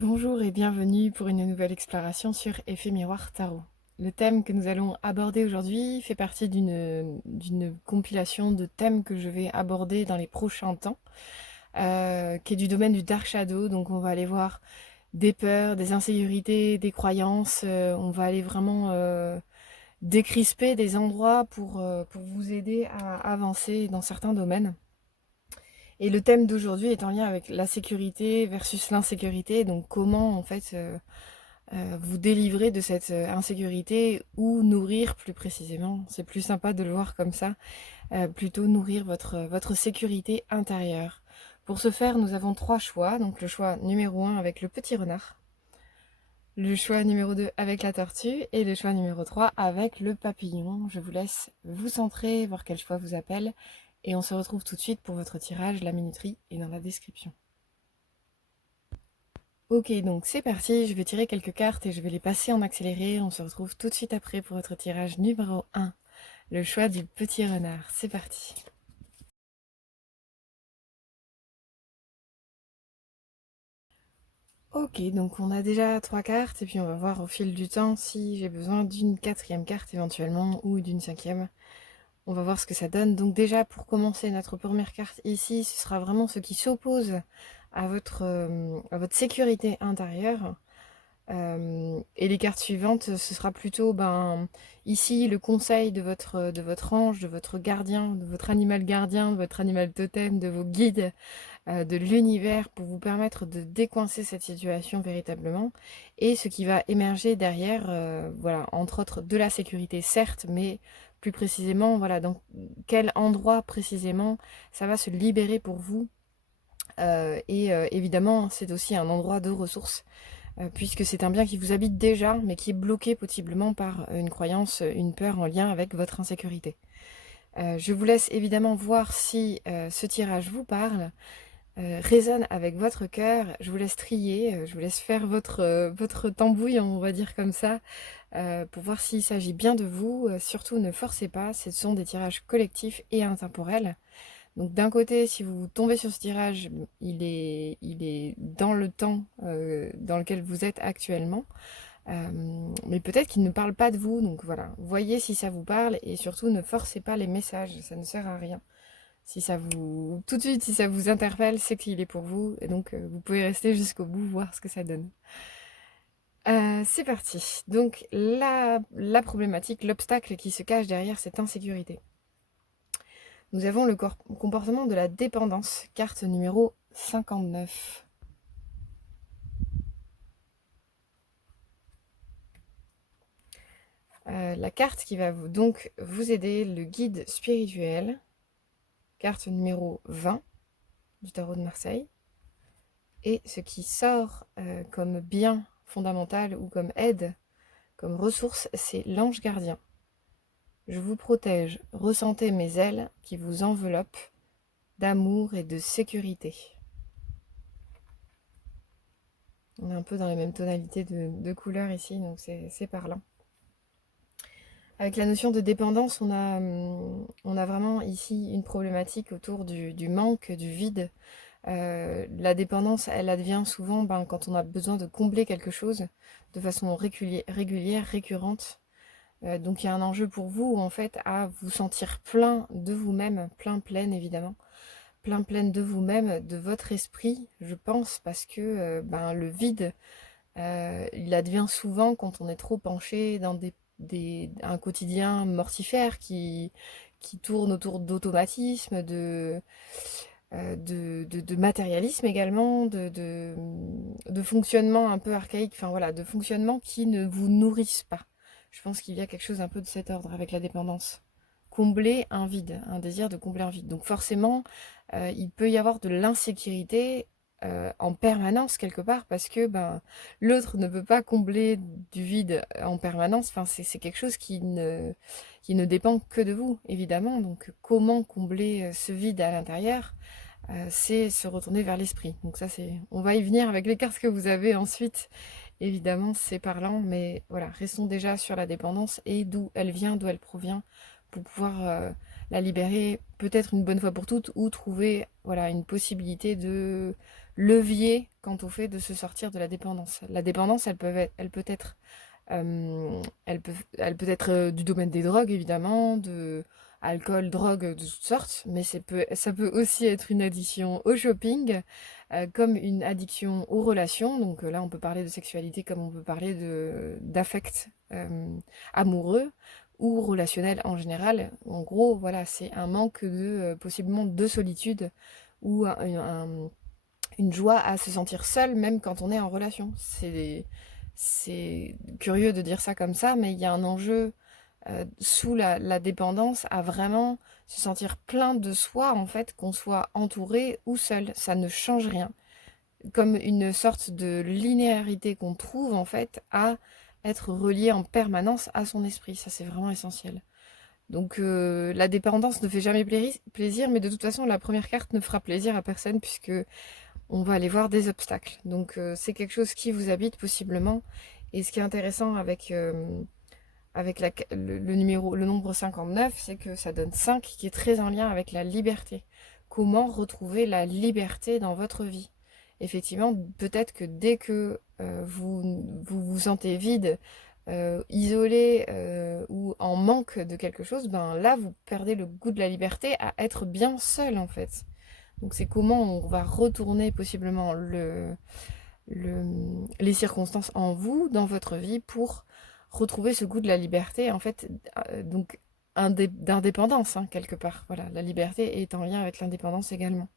Bonjour et bienvenue pour une nouvelle exploration sur Effet Miroir Tarot. Le thème que nous allons aborder aujourd'hui fait partie d'une compilation de thèmes que je vais aborder dans les prochains temps, qui est du domaine du Dark Shadow. Donc on va aller voir des peurs, des insécurités, des croyances. On va aller vraiment décrisper des endroits pour vous aider à avancer dans certains domaines. Et le thème d'aujourd'hui est en lien avec la sécurité versus l'insécurité. Donc comment en fait vous délivrer de cette insécurité ou nourrir plus précisément. C'est plus sympa de le voir comme ça, plutôt nourrir votre sécurité intérieure. Pour ce faire, nous avons trois choix. Donc le choix numéro 1 avec le petit renard, le choix numéro 2 avec la tortue et le choix numéro 3 avec le papillon. Je vous laisse vous centrer, voir quel choix vous appelle et on se retrouve tout de suite pour votre tirage. La minuterie est dans la description. Ok, donc c'est parti, je vais tirer quelques cartes et je vais les passer en accéléré. On se retrouve tout de suite après pour votre tirage numéro 1, le choix du petit renard. C'est parti. Ok, donc on a déjà trois cartes et puis on va voir au fil du temps si j'ai besoin d'une quatrième carte éventuellement ou d'une cinquième. On va voir ce que ça donne. Donc déjà pour commencer, notre première carte ici, ce sera vraiment ce qui s'oppose à votre sécurité intérieure. Et les cartes suivantes, ce sera plutôt ici le conseil de votre ange, de votre gardien, de votre animal gardien, de votre animal totem, de vos guides, de l'univers pour vous permettre de décoincer cette situation véritablement. Et ce qui va émerger derrière, voilà, entre autres de la sécurité certes, mais plus précisément, voilà, dans quel endroit précisément ça va se libérer pour vous. Évidemment, c'est aussi un endroit de ressources puisque c'est un bien qui vous habite déjà, mais qui est bloqué possiblement par une croyance, une peur en lien avec votre insécurité. Je vous laisse évidemment voir si ce tirage vous parle, résonne avec votre cœur. Je vous laisse trier, je vous laisse faire votre tambouille, on va dire comme ça, pour voir s'il s'agit bien de vous. Surtout ne forcez pas, ce sont des tirages collectifs et intemporels. Donc d'un côté, si vous tombez sur ce tirage, il est dans le temps dans lequel vous êtes actuellement. Mais peut-être qu'il ne parle pas de vous. Donc voilà, voyez si ça vous parle et surtout ne forcez pas les messages, ça ne sert à rien. Si ça vous... Tout de suite, si ça vous interpelle, c'est qu'il est pour vous. Et donc vous pouvez rester jusqu'au bout, voir ce que ça donne. C'est parti. Donc la problématique, l'obstacle qui se cache derrière cette insécurité. Nous avons le comportement de la dépendance, carte numéro 59. La carte qui va donc vous aider, le guide spirituel, carte numéro 20 du tarot de Marseille. Et ce qui sort comme bien fondamental ou comme aide, comme ressource, c'est l'ange gardien. Je vous protège, ressentez mes ailes qui vous enveloppent d'amour et de sécurité. On est un peu dans les mêmes tonalités de couleurs ici, donc c'est parlant. Avec la notion de dépendance, on a vraiment ici une problématique autour du manque, du vide. La dépendance, elle advient souvent quand on a besoin de combler quelque chose de façon régulière, récurrente. Donc il y a un enjeu pour vous en fait à vous sentir plein de vous-même, pleine évidemment, pleine de vous-même, de votre esprit, je pense, parce que le vide, il advient souvent quand on est trop penché dans un quotidien mortifère qui tourne autour d'automatisme, de matérialisme également, de fonctionnement un peu archaïque, enfin voilà, de fonctionnement qui ne vous nourrissent pas. Je pense qu'il y a quelque chose un peu de cet ordre avec la dépendance. Combler un vide, un désir de combler un vide. Donc forcément, il peut y avoir de l'insécurité en permanence quelque part parce que l'autre ne peut pas combler du vide en permanence. Enfin, c'est quelque chose qui ne dépend que de vous, évidemment. Donc comment combler ce vide à l'intérieur? C'est se retourner vers l'esprit. Donc ça, on va y venir avec les cartes que vous avez ensuite. Évidemment, c'est parlant, mais voilà, restons déjà sur la dépendance et d'où elle vient, d'où elle provient, pour pouvoir la libérer peut-être une bonne fois pour toutes ou trouver voilà une possibilité de levier quant au fait de se sortir de la dépendance. La dépendance, elle peut être, elle peut être du domaine des drogues, évidemment, de alcool, drogue, de toutes sortes, mais ça peut aussi être une addiction au shopping, comme une addiction aux relations. Donc là, on peut parler de sexualité comme on peut parler d'affect amoureux ou relationnel en général. En gros, voilà, c'est un manque possiblement de solitude ou une joie à se sentir seul, même quand on est en relation. C'est curieux de dire ça comme ça, mais il y a un enjeu sous la dépendance à vraiment se sentir plein de soi, en fait, qu'on soit entouré ou seul. Ça ne change rien. Comme une sorte de linéarité qu'on trouve, en fait, à être relié en permanence à son esprit. Ça, c'est vraiment essentiel. Donc la dépendance ne fait jamais plaisir, mais de toute façon, la première carte ne fera plaisir à personne puisque on va aller voir des obstacles. Donc c'est quelque chose qui vous habite possiblement. Et ce qui est intéressant avec le nombre 59, c'est que ça donne 5 qui est très en lien avec la liberté. Comment retrouver la liberté dans votre vie? Effectivement, peut-être que dès que vous sentez vide, isolé ou en manque de quelque chose, ben là, vous perdez le goût de la liberté à être bien seul en fait. Donc c'est comment on va retourner possiblement les circonstances en vous, dans votre vie, pour retrouver ce goût de la liberté, en fait, donc d'indépendance, hein, quelque part. Voilà, la liberté est en lien avec l'indépendance également.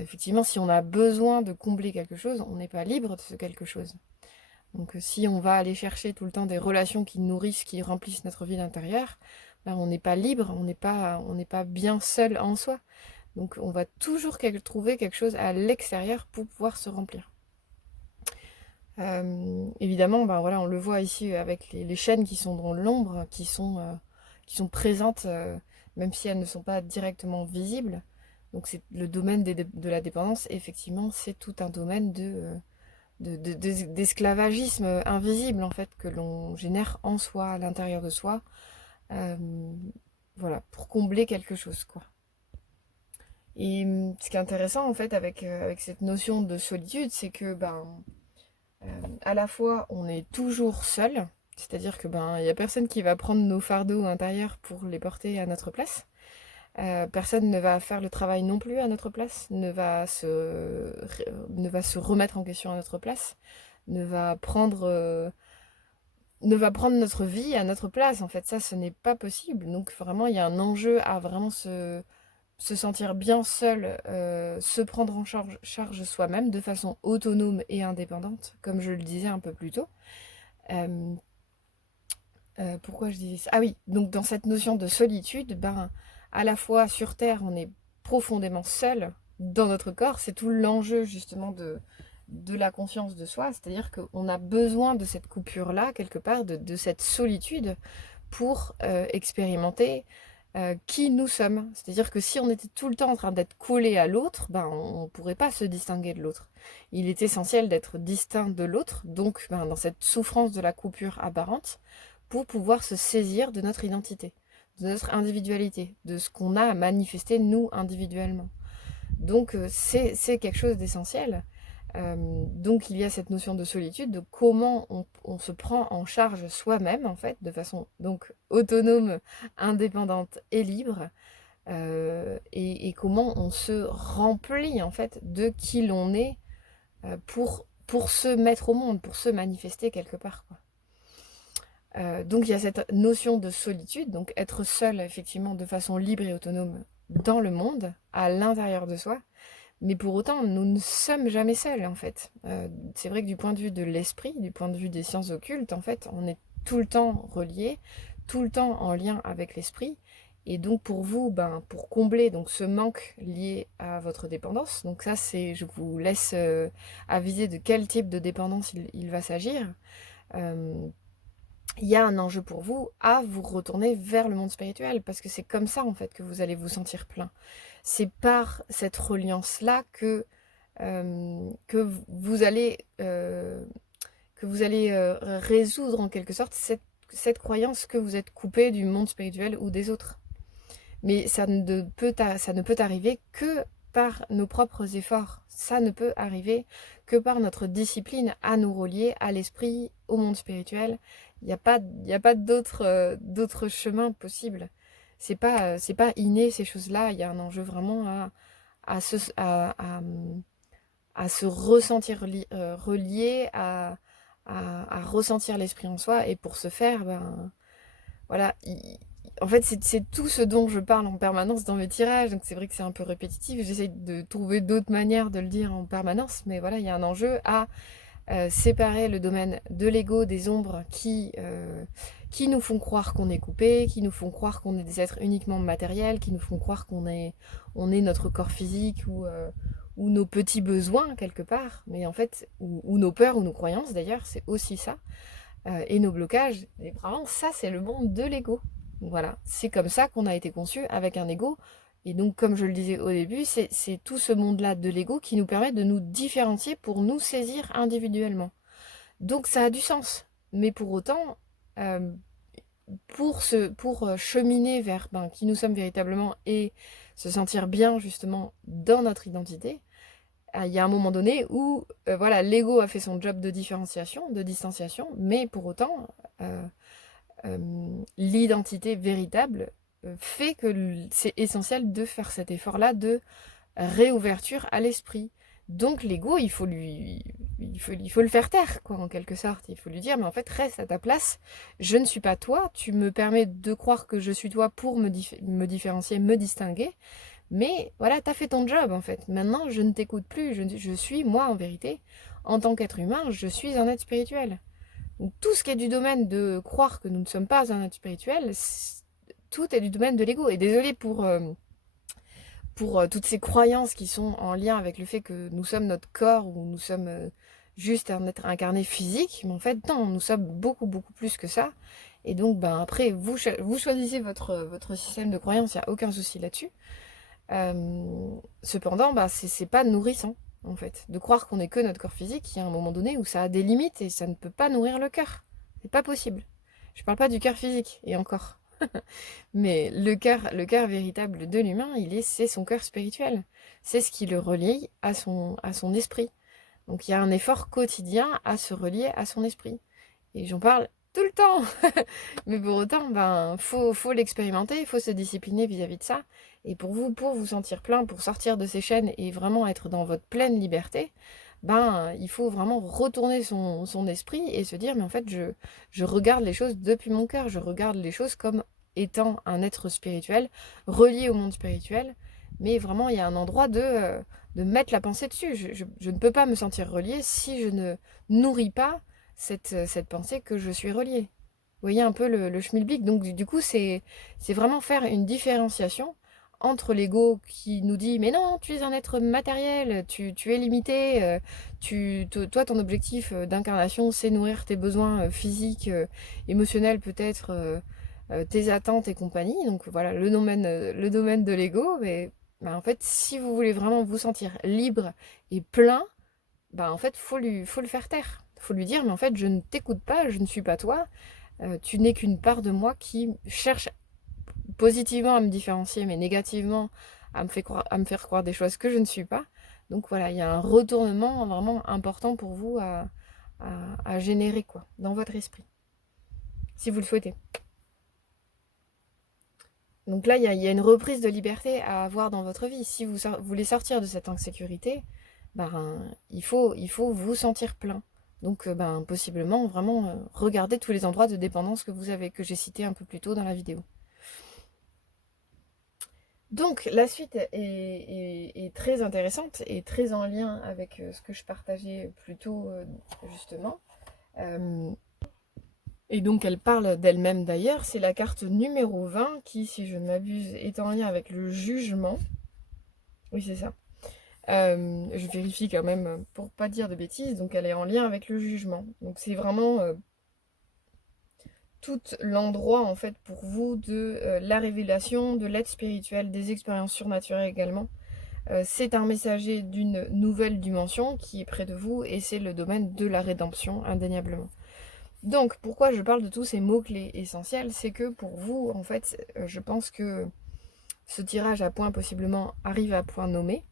Effectivement, si on a besoin de combler quelque chose, on n'est pas libre de ce quelque chose. Donc si on va aller chercher tout le temps des relations qui nourrissent, qui remplissent notre vie d'intérieur, ben, on n'est pas libre, on n'est pas bien seul en soi. Donc on va toujours trouver quelque chose à l'extérieur pour pouvoir se remplir. Évidemment, ben voilà, on le voit ici avec les chaînes qui sont dans l'ombre, qui sont présentes, même si elles ne sont pas directement visibles. Donc c'est le domaine de la dépendance, effectivement, c'est tout un domaine d'esclavagisme invisible, en fait, que l'on génère en soi, à l'intérieur de soi, euh, voilà, pour combler quelque chose, quoi. Et ce qui est intéressant, en fait, avec cette notion de solitude, c'est que, à la fois, on est toujours seul, c'est-à-dire que il y a personne qui va prendre nos fardeaux intérieurs pour les porter à notre place. Personne ne va faire le travail non plus à notre place, ne va se remettre en question à notre place, ne va prendre, euh, ne va prendre notre vie à notre place. En fait, ça, ce n'est pas possible. Donc vraiment, il y a un enjeu à vraiment se sentir bien seul, se prendre en charge soi-même de façon autonome et indépendante, comme je le disais un peu plus tôt. Euh, Pourquoi je disais ça? Ah oui, donc dans cette notion de solitude, à la fois sur Terre, on est profondément seul dans notre corps. C'est tout l'enjeu justement de la conscience de soi. C'est-à-dire qu'on a besoin de cette coupure-là, quelque part, de cette solitude pour expérimenter qui nous sommes. C'est-à-dire que si on était tout le temps en train d'être collé à l'autre, on ne pourrait pas se distinguer de l'autre. Il est essentiel d'être distinct de l'autre, donc dans cette souffrance de la coupure apparente, pour pouvoir se saisir de notre identité, de notre individualité, de ce qu'on a à manifester nous individuellement. Donc c'est quelque chose d'essentiel. Donc il y a cette notion de solitude, de comment on se prend en charge soi-même, en fait, de façon donc autonome, indépendante et libre, et comment on se remplit, en fait, de qui l'on est pour se mettre au monde, pour se manifester quelque part, quoi. Donc il y a cette notion de solitude, donc être seul effectivement de façon libre et autonome dans le monde, à l'intérieur de soi, mais pour autant nous ne sommes jamais seuls en fait. C'est vrai que du point de vue de l'esprit, du point de vue des sciences occultes, en fait on est tout le temps relié, tout le temps en lien avec l'esprit, et donc pour vous, pour combler donc ce manque lié à votre dépendance, donc ça c'est, je vous laisse aviser de quel type de dépendance il va s'agir. Euh, il y a un enjeu pour vous à vous retourner vers le monde spirituel, parce que c'est comme ça en fait que vous allez vous sentir plein. C'est par cette reliance-là que vous allez résoudre en quelque sorte cette croyance que vous êtes coupé du monde spirituel ou des autres. Mais ça ne peut arriver que par nos propres efforts. Ça ne peut arriver que par notre discipline à nous relier à l'esprit, au monde spirituel. Il n'y a pas d'autre chemin possible. C'est pas inné ces choses-là. Il y a un enjeu vraiment à se ressentir relié, à ressentir l'esprit en soi. Et pour ce faire, ben voilà, en fait c'est tout ce dont je parle en permanence dans mes tirages, donc c'est vrai que c'est un peu répétitif, j'essaie de trouver d'autres manières de le dire en permanence, mais voilà, il y a un enjeu à séparer le domaine de l'ego des ombres qui nous font croire qu'on est coupé, qui nous font croire qu'on est des êtres uniquement matériels, qui nous font croire on est notre corps physique ou nos petits besoins quelque part, mais en fait, ou nos peurs ou nos croyances d'ailleurs, c'est aussi ça. Et nos blocages, et vraiment ça c'est le monde de l'ego. Voilà, c'est comme ça qu'on a été conçu avec un ego. Et donc comme je le disais au début, c'est tout ce monde-là de l'ego qui nous permet de nous différencier pour nous saisir individuellement. Donc ça a du sens. Mais pour autant, euh, pour cheminer vers qui nous sommes véritablement et se sentir bien justement dans notre identité, il y a un moment donné où voilà, l'ego a fait son job de différenciation, de distanciation, mais pour autant, l'identité véritable fait que c'est essentiel de faire cet effort-là de réouverture à l'esprit. Donc l'ego, il faut le faire taire, quoi, en quelque sorte. Il faut lui dire, mais en fait, reste à ta place. Je ne suis pas toi. Tu me permets de croire que je suis toi pour me différencier, me distinguer. Mais voilà, t'as fait ton job en fait. Maintenant, je ne t'écoute plus. Je suis, moi, en vérité, en tant qu'être humain, je suis un être spirituel. Donc tout ce qui est du domaine de croire que nous ne sommes pas un être spirituel, tout est du domaine de l'ego. Et désolé pour toutes ces croyances qui sont en lien avec le fait que nous sommes notre corps ou nous sommes juste un être incarné physique. Mais en fait, non, nous sommes beaucoup, beaucoup plus que ça. Et donc, ben, après, vous choisissez votre système de croyance, il n'y a aucun souci là-dessus. Cependant, bah, c'est pas nourrissant, en fait. De croire qu'on n'est que notre corps physique, il y a un moment donné où ça a des limites et ça ne peut pas nourrir le cœur. C'est pas possible. Je parle pas du cœur physique, et encore. Mais le cœur véritable de l'humain, c'est son cœur spirituel. C'est ce qui le relie à son esprit. Donc il y a un effort quotidien à se relier à son esprit. Et j'en parle tout le temps. Mais pour autant, ben, faut l'expérimenter, il faut se discipliner vis-à-vis de ça. Et pour vous sentir plein, pour sortir de ces chaînes et vraiment être dans votre pleine liberté, ben, il faut vraiment retourner son esprit et se dire, mais en fait, je regarde les choses depuis mon cœur, je regarde les choses comme étant un être spirituel, relié au monde spirituel. Mais vraiment, il y a un endroit de mettre la pensée dessus. Je ne peux pas me sentir reliée si je ne nourris pas cette pensée que je suis reliée. Vous voyez un peu le schmilblick. Donc du coup, c'est vraiment faire une différenciation entre l'ego qui nous dit mais non, tu es un être matériel, tu es limité, toi ton objectif d'incarnation c'est nourrir tes besoins physiques, émotionnels peut-être, tes attentes et compagnie. Donc voilà le domaine de l'ego. Mais bah, en fait, si vous voulez vraiment vous sentir libre et plein, bah en fait faut le faire taire. Faut lui dire mais en fait je ne t'écoute pas, je ne suis pas toi. Tu n'es qu'une part de moi qui cherche positivement à me différencier, mais négativement à me faire croire des choses que je ne suis pas. Donc voilà, il y a un retournement vraiment important pour vous à générer quoi, dans votre esprit, si vous le souhaitez. Donc là, il y a une reprise de liberté à avoir dans votre vie. Si vous voulez sortir de cette insécurité, ben, il faut vous sentir plein. Donc, ben, possiblement, vraiment, regardez tous les endroits de dépendance que vous avez, que j'ai cités un peu plus tôt dans la vidéo. Donc, la suite est très intéressante et très en lien avec ce que je partageais plus tôt, justement. Et donc, elle parle d'elle-même d'ailleurs. C'est la carte numéro 20 qui, si je ne m'abuse, est en lien avec le jugement. Oui, c'est ça. Je vérifie quand même pour pas dire de bêtises. Donc elle est en lien avec le jugement. Donc c'est vraiment tout l'endroit en fait pour vous de la révélation, de l'aide spirituelle, des expériences surnaturelles également. C'est un messager d'une nouvelle dimension qui est près de vous et c'est le domaine de la rédemption indéniablement. Donc pourquoi je parle de tous ces mots-clés essentiels, c'est que pour vous en fait je pense que ce tirage à point possiblement arrive à point nommé.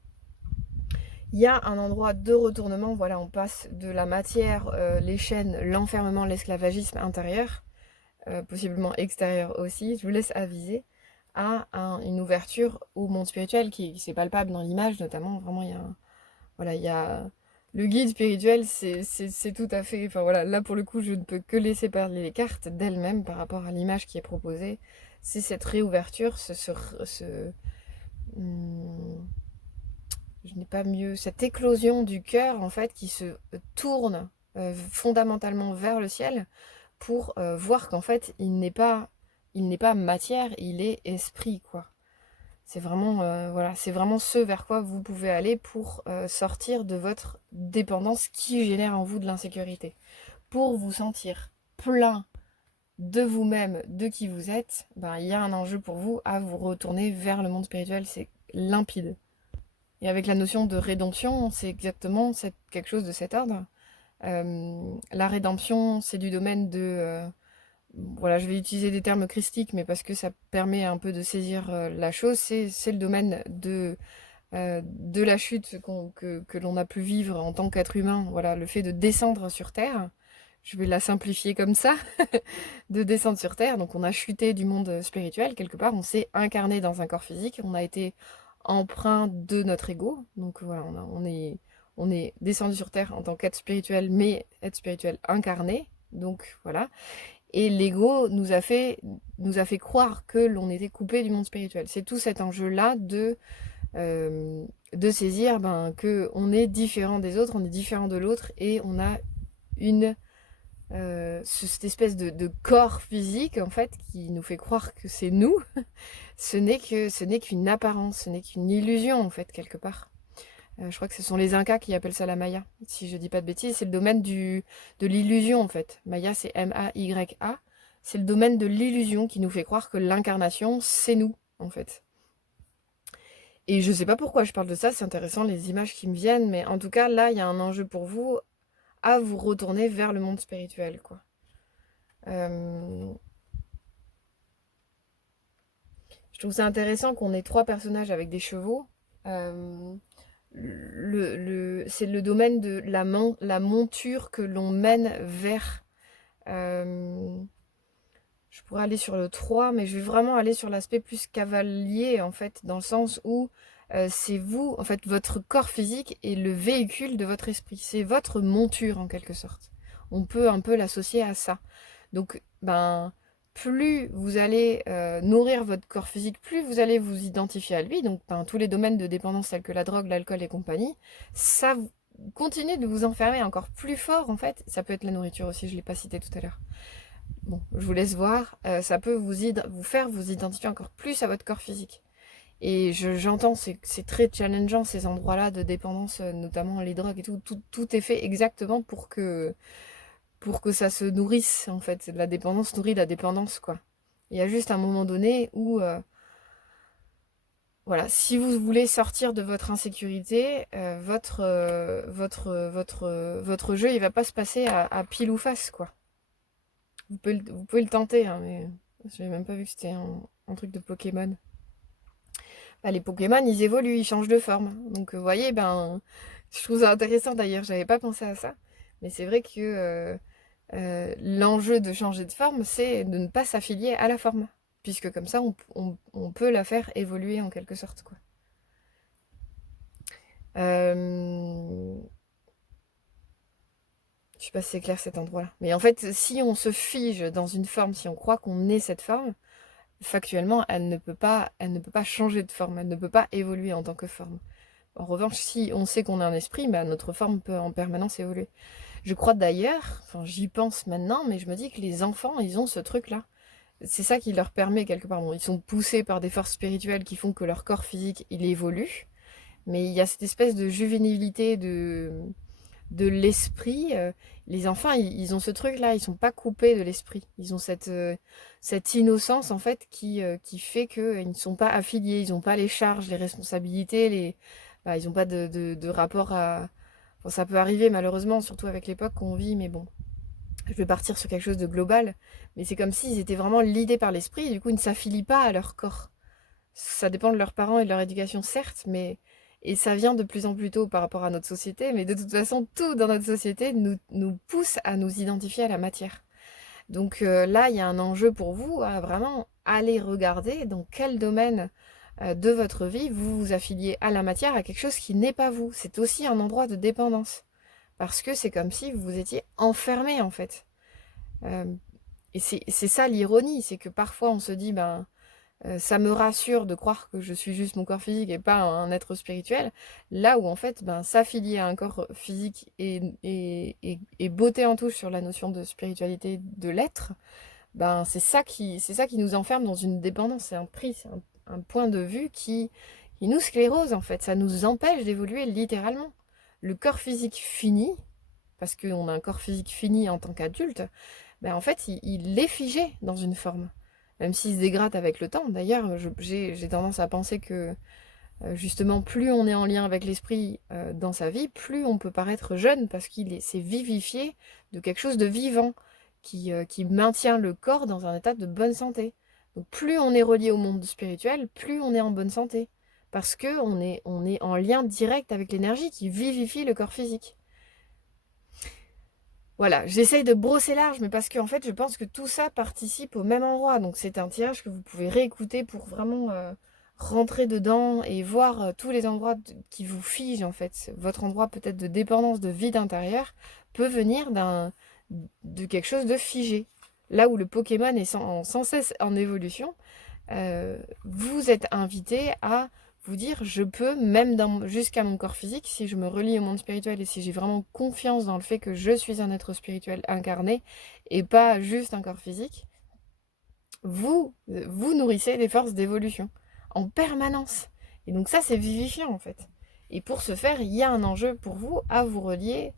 Il y a un endroit de retournement, voilà, on passe de la matière, les chaînes, l'enfermement, l'esclavagisme intérieur, possiblement extérieur aussi, je vous laisse aviser, à une ouverture au monde spirituel c'est palpable dans l'image notamment, vraiment il y a voilà, il y a le guide spirituel, c'est tout à fait, enfin voilà, là pour le coup je ne peux que laisser parler les cartes d'elles-mêmes par rapport à l'image qui est proposée, c'est cette réouverture, hum, je n'ai pas mieux, cette éclosion du cœur en fait qui se tourne fondamentalement vers le ciel pour voir qu'en fait il n'est pas matière, il est esprit quoi. C'est vraiment voilà, c'est vraiment ce vers quoi vous pouvez aller pour sortir de votre dépendance qui génère en vous de l'insécurité. Pour vous sentir plein de vous-même, de qui vous êtes, ben, il y a un enjeu pour vous à vous retourner vers le monde spirituel, c'est limpide. Et avec la notion de rédemption, c'est exactement quelque chose de cet ordre. La rédemption, c'est du domaine de... voilà, je vais utiliser des termes christiques, mais parce que ça permet un peu de saisir la chose, c'est le domaine de la chute que l'on a pu vivre en tant qu'être humain. Voilà, le fait de descendre sur Terre, je vais la simplifier comme ça, de descendre sur Terre. Donc on a chuté du monde spirituel, quelque part, on s'est incarné dans un corps physique, on a été emprunt de notre ego. Donc voilà, on est descendu sur Terre en tant qu'être spirituel, mais être spirituel incarné. Donc voilà. Et l'ego nous a fait croire que l'on était coupé du monde spirituel. C'est tout cet enjeu-là de saisir que on est différent des autres, on est différent de l'autre, et on a une cette espèce de corps physique en fait qui nous fait croire que c'est nous. Ce n'est qu'une apparence, ce n'est qu'une illusion en fait quelque part. Je crois que ce sont les Incas qui appellent ça la Maya, si je dis pas de bêtises. C'est le domaine de l'illusion en fait. Maya, c'est M-A-Y-A. C'est le domaine de l'illusion qui nous fait croire que l'incarnation, c'est nous en fait. Et je sais pas pourquoi je parle de ça, c'est intéressant les images qui me viennent, mais en tout cas là, il y a un enjeu pour vous à vous retourner vers le monde spirituel, quoi. Je trouve ça intéressant qu'on ait trois personnages avec des chevaux. Euh, c'est le domaine de la monture que l'on mène vers. euh, je pourrais aller sur le 3, mais je vais vraiment aller sur l'aspect plus cavalier, en fait, dans le sens où c'est vous, en fait, votre corps physique est le véhicule de votre esprit. C'est votre monture, en quelque sorte. On peut un peu l'associer à ça. Donc, ben, plus vous allez nourrir votre corps physique, plus vous allez vous identifier à lui. Donc, ben, tous les domaines de dépendance tels que la drogue, l'alcool et compagnie, ça continue de vous enfermer encore plus fort, en fait. Ça peut être la nourriture aussi, je ne l'ai pas cité tout à l'heure. Bon, je vous laisse voir. Ça peut vous faire vous identifier encore plus à votre corps physique. Et j'entends, c'est très challengeant ces endroits-là de dépendance, notamment les drogues et tout. Tout est fait exactement pour que ça se nourrisse, en fait. La dépendance nourrit la dépendance, quoi. Il y a juste un moment donné où, voilà, si vous voulez sortir de votre insécurité, votre jeu, il va pas se passer à pile ou face, quoi. Vous pouvez le tenter, hein, mais j'avais même pas vu que c'était un truc de Pokémon. Bah, les Pokémon, ils évoluent, ils changent de forme. Donc, vous voyez, ben, je trouve ça intéressant d'ailleurs, j'avais pas pensé à ça. Mais c'est vrai que l'enjeu de changer de forme, c'est de ne pas s'affilier à la forme. Puisque comme ça, on peut la faire évoluer en quelque sorte, quoi. Je sais pas si c'est clair cet endroit-là. Mais en fait, si on se fige dans une forme, si on croit qu'on est cette forme, factuellement, elle ne peut pas changer de forme, elle ne peut pas évoluer en tant que forme. En revanche, si on sait qu'on est un esprit, bah, notre forme peut en permanence évoluer. Je crois d'ailleurs, enfin j'y pense maintenant, mais je me dis que les enfants, ils ont ce truc-là. C'est ça qui leur permet quelque part. Bon, ils sont poussés par des forces spirituelles qui font que leur corps physique, il évolue. Mais il y a cette espèce de juvénilité de l'esprit. Les enfants, ils ont ce truc-là, ils sont pas coupés de l'esprit. Ils ont cette innocence, en fait, qui fait qu'ils ne sont pas affiliés, ils n'ont pas les charges, les responsabilités, bah, ils n'ont pas de rapport à... Bon, ça peut arriver, malheureusement, surtout avec l'époque qu'on vit, mais bon. Je vais partir sur quelque chose de global, mais c'est comme s'ils étaient vraiment lidés par l'esprit, et du coup, ils ne s'affilient pas à leur corps. Ça dépend de leurs parents et de leur éducation, certes, mais... Et ça vient de plus en plus tôt par rapport à notre société, mais de toute façon, tout dans notre société nous pousse à nous identifier à la matière. Donc là, il y a un enjeu pour vous à vraiment aller regarder dans quel domaine de votre vie vous vous affiliez à la matière, à quelque chose qui n'est pas vous. C'est aussi un endroit de dépendance. Parce que c'est comme si vous étiez enfermé en fait. Euh, et c'est ça l'ironie, c'est que parfois on se dit, ben, ça me rassure de croire que je suis juste mon corps physique et pas un être spirituel, là où en fait, ben, s'affilier à un corps physique et beauté en touche sur la notion de spiritualité de l'être, ben, c'est ça qui nous enferme dans une dépendance, c'est un prix, c'est un point de vue qui nous sclérose en fait, ça nous empêche d'évoluer littéralement. Le corps physique fini, parce qu'on a un corps physique fini en tant qu'adulte, ben en fait, il est figé dans une forme, même s'il se dégrade avec le temps. D'ailleurs, j'ai tendance à penser que justement, plus on est en lien avec l'esprit dans sa vie, plus on peut paraître jeune, parce c'est vivifié de quelque chose de vivant, qui maintient le corps dans un état de bonne santé. Donc plus on est relié au monde spirituel, plus on est en bonne santé, parce que on est en lien direct avec l'énergie qui vivifie le corps physique. Voilà, j'essaye de brosser large, mais parce qu'en fait, je pense que tout ça participe au même endroit. Donc c'est un tirage que vous pouvez réécouter pour vraiment rentrer dedans et voir tous les endroits qui vous figent en fait. Votre endroit peut-être de dépendance, de vide intérieur, peut venir de quelque chose de figé. Là où le Pokémon est sans cesse en évolution, vous êtes invité à vous dire, je peux, même jusqu'à mon corps physique, si je me relie au monde spirituel et si j'ai vraiment confiance dans le fait que je suis un être spirituel incarné et pas juste un corps physique, vous nourrissez des forces d'évolution en permanence. Et donc ça, c'est vivifiant en fait. Et pour ce faire, il y a un enjeu pour vous à vous relier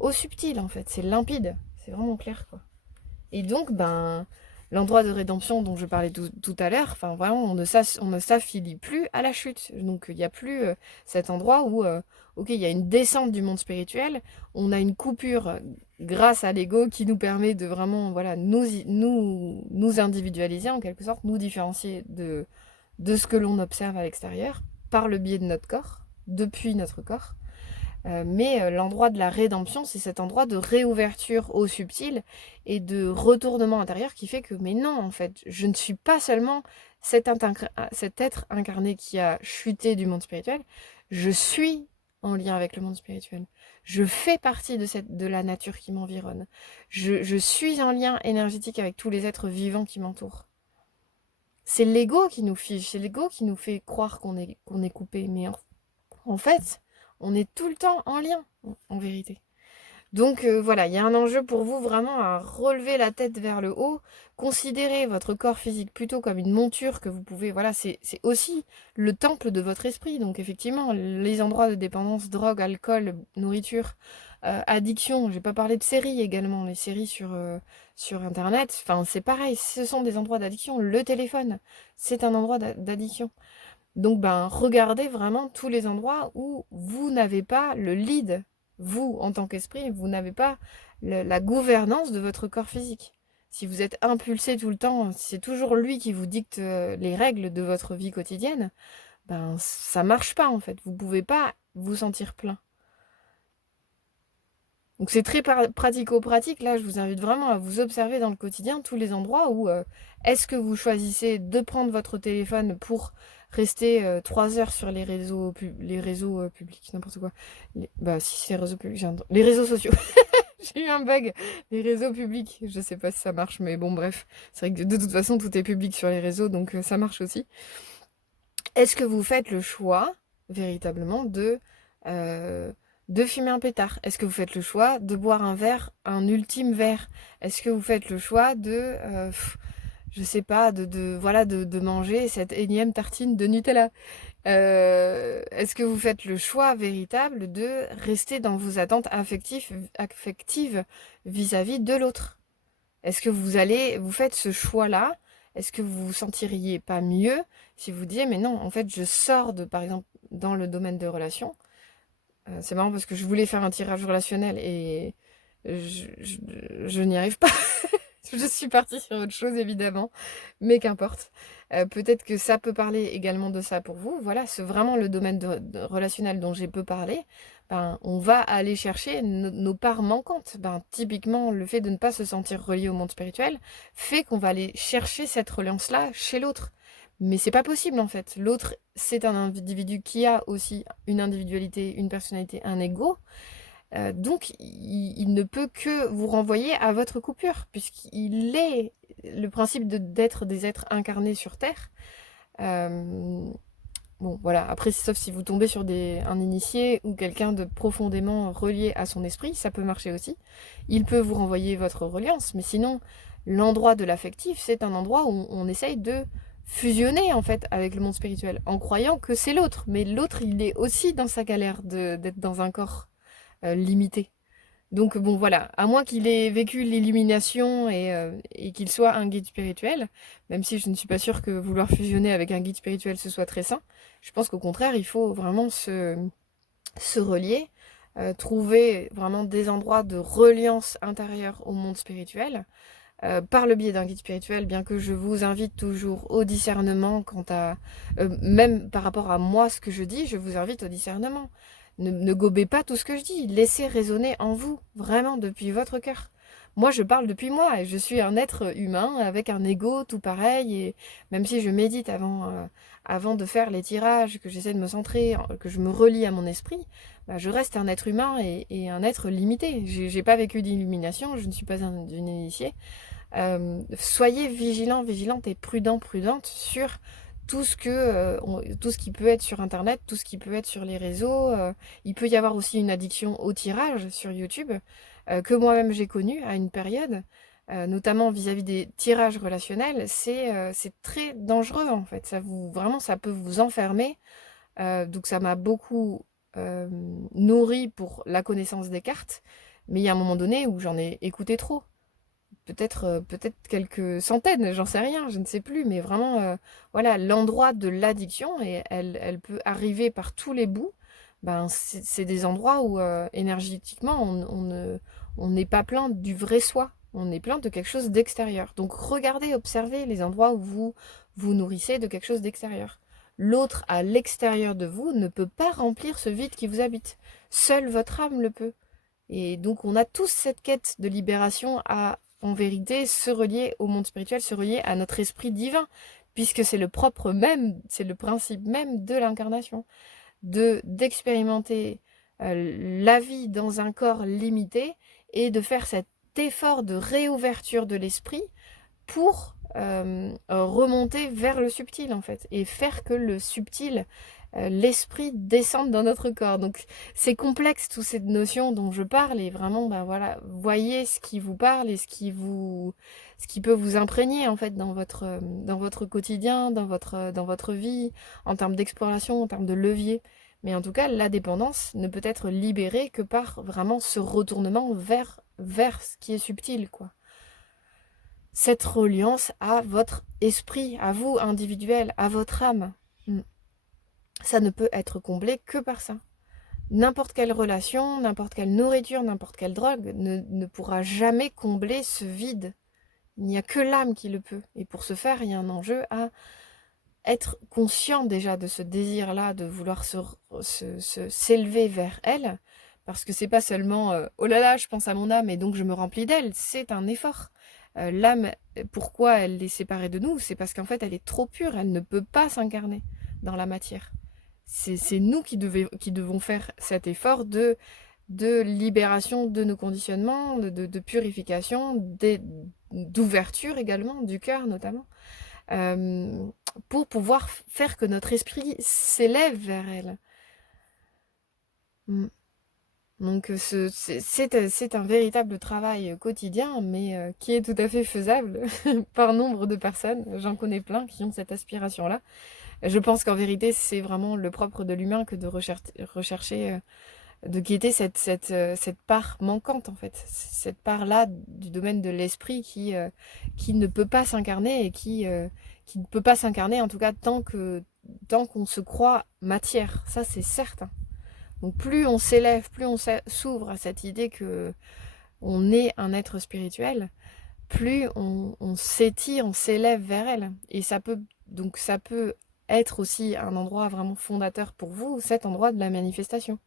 au subtil en fait. C'est limpide, c'est vraiment clair quoi. Et donc, ben, l'endroit de rédemption dont je parlais tout à l'heure, enfin vraiment, on ne s'affilie plus à la chute. Donc, il n'y a plus cet endroit où, ok, il y a une descente du monde spirituel, on a une coupure grâce à l'ego qui nous permet de vraiment, voilà, nous individualiser en quelque sorte, nous différencier de ce que l'on observe à l'extérieur par le biais de notre corps, depuis notre corps. Mais l'endroit de la rédemption, c'est cet endroit de réouverture au subtil et de retournement intérieur qui fait que, mais non, en fait, je ne suis pas seulement cet être incarné qui a chuté du monde spirituel, je suis en lien avec le monde spirituel. Je fais partie de la nature qui m'environne. Je suis en lien énergétique avec tous les êtres vivants qui m'entourent. C'est l'ego qui nous fige, c'est l'ego qui nous fait croire qu'on est coupé. Mais en fait, on est tout le temps en lien, en vérité. Donc voilà, il y a un enjeu pour vous vraiment à relever la tête vers le haut, considérer votre corps physique plutôt comme une monture que vous pouvez, voilà, c'est aussi le temple de votre esprit. Donc effectivement, les endroits de dépendance, drogue, alcool, nourriture, addiction, j'ai pas parlé de séries également, les séries sur Internet, enfin c'est pareil, ce sont des endroits d'addiction. Le téléphone, c'est un endroit d'addiction. Donc, ben, regardez vraiment tous les endroits où vous n'avez pas le lead, vous, en tant qu'esprit, vous n'avez pas la gouvernance de votre corps physique. Si vous êtes impulsé tout le temps, si c'est toujours lui qui vous dicte les règles de votre vie quotidienne, ben, ça marche pas, en fait. Vous pouvez pas vous sentir plein. Donc c'est très pratico-pratique. Là, je vous invite vraiment à vous observer dans le quotidien tous les endroits où est-ce que vous choisissez de prendre votre téléphone pour rester 3 heures sur les réseaux publics, n'importe quoi. Bah si c'est les réseaux publics, les réseaux sociaux. J'ai eu un bug. Les réseaux publics, je sais pas si ça marche, mais bon bref. C'est vrai que de toute façon tout est public sur les réseaux, donc ça marche aussi. Est-ce que vous faites le choix véritablement de fumer un pétard? Est-ce que vous faites le choix de boire un verre, un ultime verre? Est-ce que vous faites le choix je sais pas, voilà, de manger cette énième tartine de Nutella? Est-ce que vous faites le choix véritable de rester dans vos attentes affectives vis-à-vis de l'autre? Est-ce que vous faites ce choix-là? Est-ce que vous vous sentiriez pas mieux si vous disiez, mais non, en fait, je sors par exemple, dans le domaine de relations. C'est marrant parce que je voulais faire un tirage relationnel et je n'y arrive pas. Je suis partie sur autre chose évidemment, mais qu'importe. Peut-être que ça peut parler également de ça pour vous. Voilà, c'est vraiment le domaine de relationnel dont j'ai peu parlé. Ben, on va aller chercher nos parts manquantes. Ben, typiquement, le fait de ne pas se sentir relié au monde spirituel fait qu'on va aller chercher cette reliance-là chez l'autre. Mais c'est pas possible en fait. L'autre, c'est un individu qui a aussi une individualité, une personnalité, un ego. Donc, il ne peut que vous renvoyer à votre coupure, puisqu'il est le principe d'être des êtres incarnés sur Terre. Euh, bon, voilà. Après, sauf si vous tombez sur un initié ou quelqu'un de profondément relié à son esprit, ça peut marcher aussi. Il peut vous renvoyer votre reliance, mais sinon, l'endroit de l'affectif, c'est un endroit où on essaye de fusionner en fait avec le monde spirituel, en croyant que c'est l'autre. Mais l'autre, il est aussi dans sa galère d'être dans un corps limité. Donc bon voilà, à moins qu'il ait vécu l'illumination et qu'il soit un guide spirituel, même si je ne suis pas sûre que vouloir fusionner avec un guide spirituel ce soit très sain, je pense qu'au contraire il faut vraiment se relier, trouver vraiment des endroits de reliance intérieure au monde spirituel, par le biais d'un guide spirituel, bien que je vous invite toujours au discernement quant à... même par rapport à moi, ce que je dis, je vous invite au discernement. Ne gobez pas tout ce que je dis, laissez résonner en vous, vraiment depuis votre cœur. Moi, je parle depuis moi et je suis un être humain avec un ego tout pareil. Et même si je médite avant de faire les tirages, que j'essaie de me centrer, que je me relie à mon esprit, bah, je reste un être humain et un être limité. J'ai pas vécu d'illumination, je ne suis pas une initiée. Soyez vigilants, vigilantes et prudents, prudentes sur tout ce qui peut être sur Internet, tout ce qui peut être sur les réseaux. Il peut y avoir aussi une addiction au tirage sur YouTube, que moi-même j'ai connue à une période, notamment vis-à-vis des tirages relationnels. C'est très dangereux en fait. Vraiment, ça peut vous enfermer. Donc ça m'a beaucoup nourri pour la connaissance des cartes. Mais il y a un moment donné où j'en ai écouté trop. Peut-être quelques centaines, j'en sais rien, je ne sais plus, mais vraiment, voilà, l'endroit de l'addiction, et elle peut arriver par tous les bouts, ben, c'est des endroits où énergétiquement, on n'est pas plein du vrai soi, on est plein de quelque chose d'extérieur. Donc regardez, observez les endroits où vous vous nourrissez de quelque chose d'extérieur. L'autre à l'extérieur de vous ne peut pas remplir ce vide qui vous habite. Seule votre âme le peut. Et donc on a tous cette quête de libération à, en vérité, se relier au monde spirituel, se relier à notre esprit divin, puisque c'est le propre même, c'est le principe même de l'incarnation, d'expérimenter la vie dans un corps limité et de faire cet effort de réouverture de l'esprit pour remonter vers le subtil en fait, et faire que le subtil, l'esprit descende dans notre corps. Donc c'est complexe toutes ces notions dont je parle, et vraiment ben voilà, voyez ce qui vous parle et ce qui peut vous imprégner en fait dans votre quotidien, dans votre vie, en termes d'exploration, en termes de levier. Mais en tout cas, la dépendance ne peut être libérée que par vraiment ce retournement vers ce qui est subtil, quoi. Cette reliance à votre esprit, à vous individuel, à votre âme. Ça ne peut être comblé que par ça. N'importe quelle relation, n'importe quelle nourriture, n'importe quelle drogue ne pourra jamais combler ce vide. Il n'y a que l'âme qui le peut. Et pour ce faire, il y a un enjeu à être conscient déjà de ce désir-là, de vouloir s'élever vers elle. Parce que c'est pas seulement oh là là, je pense à mon âme et donc je me remplis d'elle. C'est un effort. L'âme, pourquoi elle est séparée de nous? C'est parce qu'en fait, elle est trop pure. Elle ne peut pas s'incarner dans la matière. C'est nous qui devons faire cet effort de libération de nos conditionnements, de purification, d'ouverture également, du cœur notamment, pour pouvoir faire que notre esprit s'élève vers elle. Donc c'est un véritable travail quotidien, mais qui est tout à fait faisable par nombre de personnes. J'en connais plein qui ont cette aspiration-là. Je pense qu'en vérité, c'est vraiment le propre de l'humain que de rechercher, de guetter cette part manquante, en fait. Cette part-là du domaine de l'esprit qui ne peut pas s'incarner et qui ne peut pas s'incarner, en tout cas, tant qu'on se croit matière. Ça, c'est certain. Donc plus on s'élève, plus on s'ouvre à cette idée que on est un être spirituel, plus on s'étire, on s'élève vers elle. Et ça peut être aussi un endroit vraiment fondateur pour vous, cet endroit de la manifestation.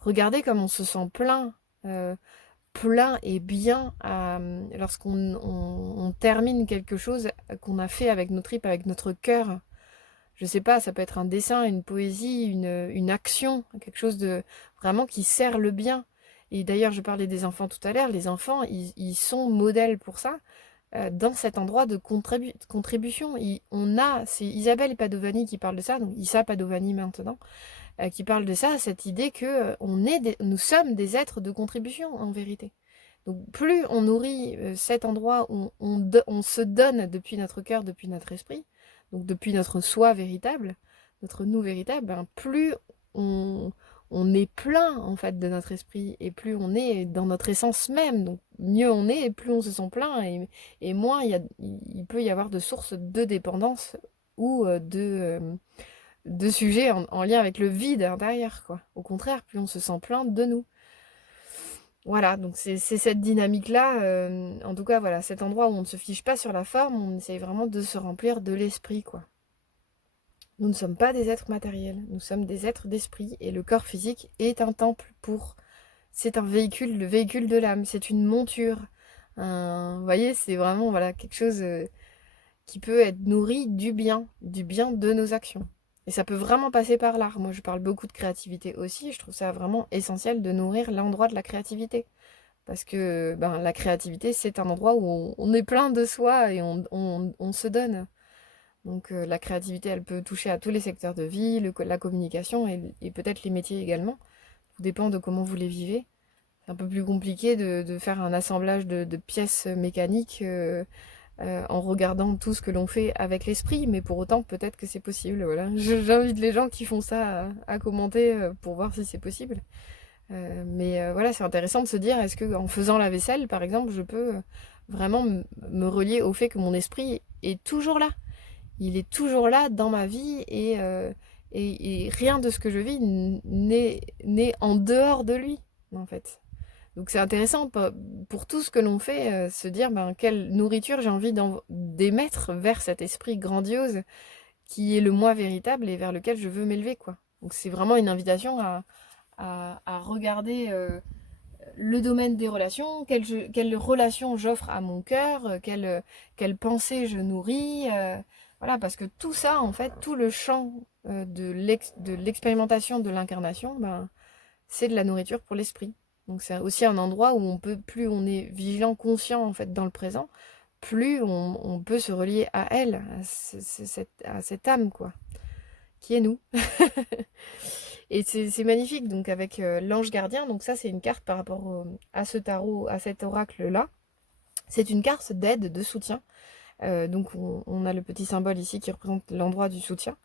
Regardez comme on se sent plein et bien lorsqu'on on termine quelque chose qu'on a fait avec nos tripes, avec notre cœur. Je sais pas, ça peut être un dessin, une poésie, une action, quelque chose de vraiment qui sert le bien. Et d'ailleurs, je parlais des enfants tout à l'heure, les enfants, ils sont modèles pour ça, dans cet endroit de contribution. C'est Isabelle Padovani qui parle de ça, donc Issa Padovani maintenant, qui parle de ça, cette idée que nous sommes des êtres de contribution en vérité. Donc plus on nourrit cet endroit où on se donne depuis notre cœur, depuis notre esprit, donc depuis notre soi véritable, notre nous véritable, ben, plus on, on est plein en fait de notre esprit et plus on est dans notre essence même. Donc mieux on est et plus on se sent plein et moins il peut y avoir de sources de dépendance ou de sujets en lien avec le vide intérieur, quoi. Au contraire, plus on se sent plein de nous. Voilà, donc c'est cette dynamique-là, en tout cas, voilà, cet endroit où on ne se fiche pas sur la forme, on essaye vraiment de se remplir de l'esprit, quoi. Nous ne sommes pas des êtres matériels, nous sommes des êtres d'esprit, et le corps physique est un temple c'est un véhicule, le véhicule de l'âme, c'est une monture. Vous voyez, c'est vraiment, voilà, quelque chose qui peut être nourri du bien de nos actions. Et ça peut vraiment passer par l'art. Moi, je parle beaucoup de créativité aussi. Je trouve ça vraiment essentiel de nourrir l'endroit de la créativité. Parce que ben, la créativité, c'est un endroit où on est plein de soi et on se donne. Donc la créativité, elle peut toucher à tous les secteurs de vie, la communication et peut-être les métiers également. Tout dépend de comment vous les vivez. C'est un peu plus compliqué de faire un assemblage de pièces mécaniques en regardant tout ce que l'on fait avec l'esprit, mais pour autant, peut-être que c'est possible. Voilà. J'invite les gens qui font ça à commenter pour voir si c'est possible. Mais voilà, c'est intéressant de se dire, est-ce que en faisant la vaisselle, par exemple, je peux vraiment me relier au fait que mon esprit est toujours là. Il est toujours là dans ma vie et rien de ce que je vis n'est en dehors de lui, en fait. Donc c'est intéressant pour tout ce que l'on fait, se dire ben, quelle nourriture j'ai envie d'émettre vers cet esprit grandiose qui est le moi véritable et vers lequel je veux m'élever, quoi. Donc c'est vraiment une invitation à regarder le domaine des relations, quelle relation j'offre à mon cœur, quelle pensée je nourris. Voilà, parce que tout ça, en fait, tout le champ de l'expérimentation de l'incarnation, ben, c'est de la nourriture pour l'esprit. Donc c'est aussi un endroit où plus on est vigilant, conscient en fait dans le présent, plus on peut se relier à elle, à cette âme quoi, qui est nous. Et c'est magnifique, donc avec l'ange gardien, donc ça c'est une carte par rapport à ce tarot, à cet oracle-là. C'est une carte d'aide, de soutien. Donc on a le petit symbole ici qui représente l'endroit du soutien.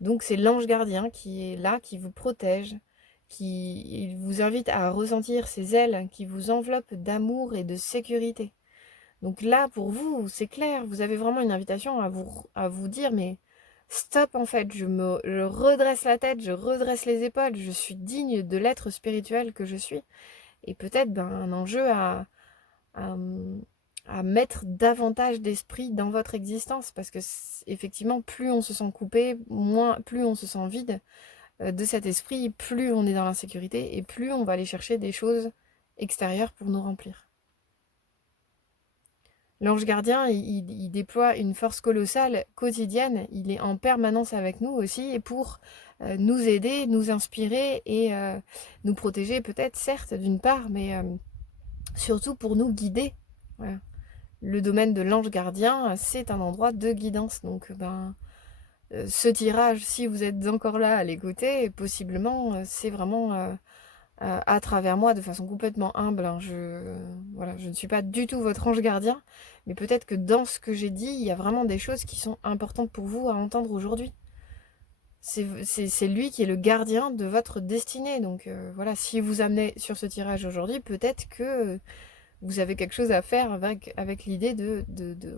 Donc c'est l'ange gardien qui est là, qui vous protège, qui vous invite à ressentir ses ailes qui vous enveloppent d'amour et de sécurité. Donc là, pour vous, c'est clair, vous avez vraiment une invitation à vous dire, mais stop en fait, je redresse la tête, je redresse les épaules, je suis digne de l'être spirituel que je suis. Et peut-être ben, un enjeu à, à mettre davantage d'esprit dans votre existence, parce que effectivement, plus on se sent coupé, plus on se sent vide de cet esprit, plus on est dans l'insécurité et plus on va aller chercher des choses extérieures pour nous remplir. L'ange gardien, il déploie une force colossale quotidienne, il est en permanence avec nous aussi pour nous aider, nous inspirer et nous protéger peut-être, certes, d'une part, mais surtout pour nous guider. Voilà. Le domaine de l'ange gardien, c'est un endroit de guidance. Donc, ben, ce tirage, si vous êtes encore là à l'écouter, possiblement, c'est vraiment à travers moi de façon complètement humble. Hein. Voilà, je ne suis pas du tout votre ange gardien, mais peut-être que dans ce que j'ai dit, il y a vraiment des choses qui sont importantes pour vous à entendre aujourd'hui. C'est lui qui est le gardien de votre destinée. Donc voilà, si vous amenez sur ce tirage aujourd'hui, peut-être que vous avez quelque chose à faire avec l'idée de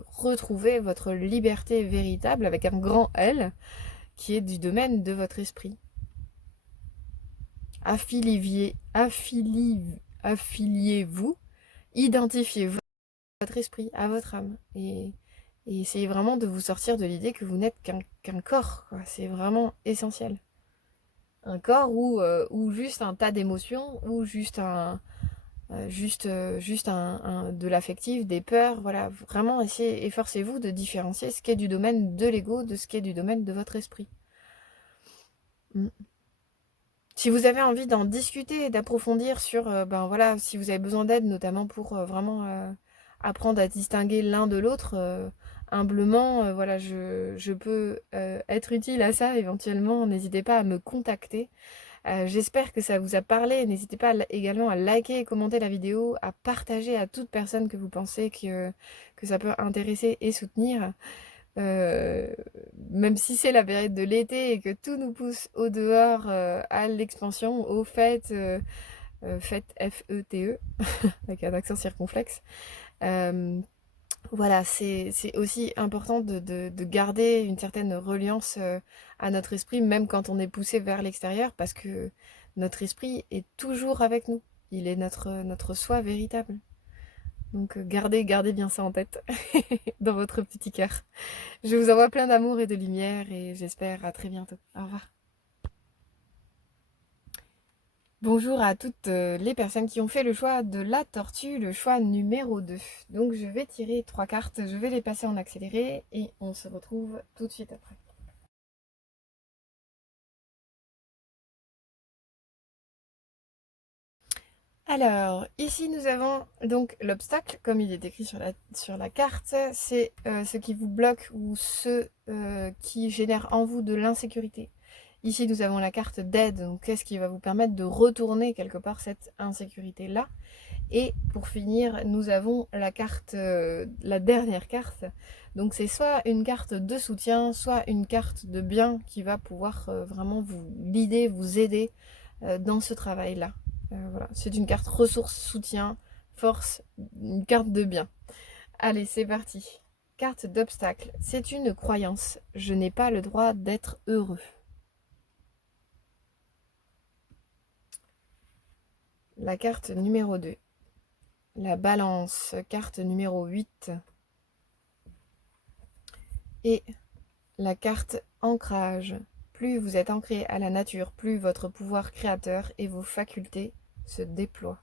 retrouver votre liberté véritable avec un grand L qui est du domaine de votre esprit. Affiliez-vous, identifiez-vous votre esprit, à votre âme. Et essayez vraiment de vous sortir de l'idée que vous n'êtes qu'un corps, quoi. C'est vraiment essentiel. Un corps ou juste un tas d'émotions, ou juste de l'affectif, des peurs. Voilà, vraiment efforcez-vous de différencier ce qui est du domaine de l'ego de ce qui est du domaine de votre esprit. Si vous avez envie d'en discuter et d'approfondir sur, ben voilà, si vous avez besoin d'aide, notamment pour vraiment apprendre à distinguer l'un de l'autre, humblement, voilà, je peux être utile à ça éventuellement. N'hésitez pas à me contacter. J'espère que ça vous a parlé. N'hésitez pas également à liker et commenter la vidéo, à partager à toute personne que vous pensez que ça peut intéresser et soutenir. Euh, Même si c'est la période de l'été et que tout nous pousse au dehors, à l'expansion, aux fêtes, fêtes F-E-T-E, avec un accent circonflexe. Euh, voilà, c'est aussi important de garder une certaine reliance à notre esprit, même quand on est poussé vers l'extérieur, parce que notre esprit est toujours avec nous. Il est notre soi véritable. Donc gardez bien ça en tête, dans votre petit cœur. Je vous envoie plein d'amour et de lumière et j'espère à très bientôt. Au revoir. Bonjour à toutes les personnes qui ont fait le choix de la tortue, le choix numéro 2. Donc je vais tirer 3 cartes, je vais les passer en accéléré et on se retrouve tout de suite après. Alors, ici nous avons donc l'obstacle, comme il est écrit sur la carte, c'est ce qui vous bloque ou ce qui génère en vous de l'insécurité. Ici nous avons la carte d'aide, donc qu'est-ce qui va vous permettre de retourner quelque part cette insécurité-là. Et pour finir, nous avons la carte, la dernière carte. Donc c'est soit une carte de soutien, soit une carte de bien qui va pouvoir vraiment vous guider, vous aider dans ce travail-là. Voilà, c'est une carte ressource, soutien, force, une carte de bien. Allez, c'est parti. Carte d'obstacle. C'est une croyance. Je n'ai pas le droit d'être heureux. La carte numéro 2. La balance, carte numéro 8. Et la carte ancrage. Plus vous êtes ancré à la nature, plus votre pouvoir créateur et vos facultés se déploient.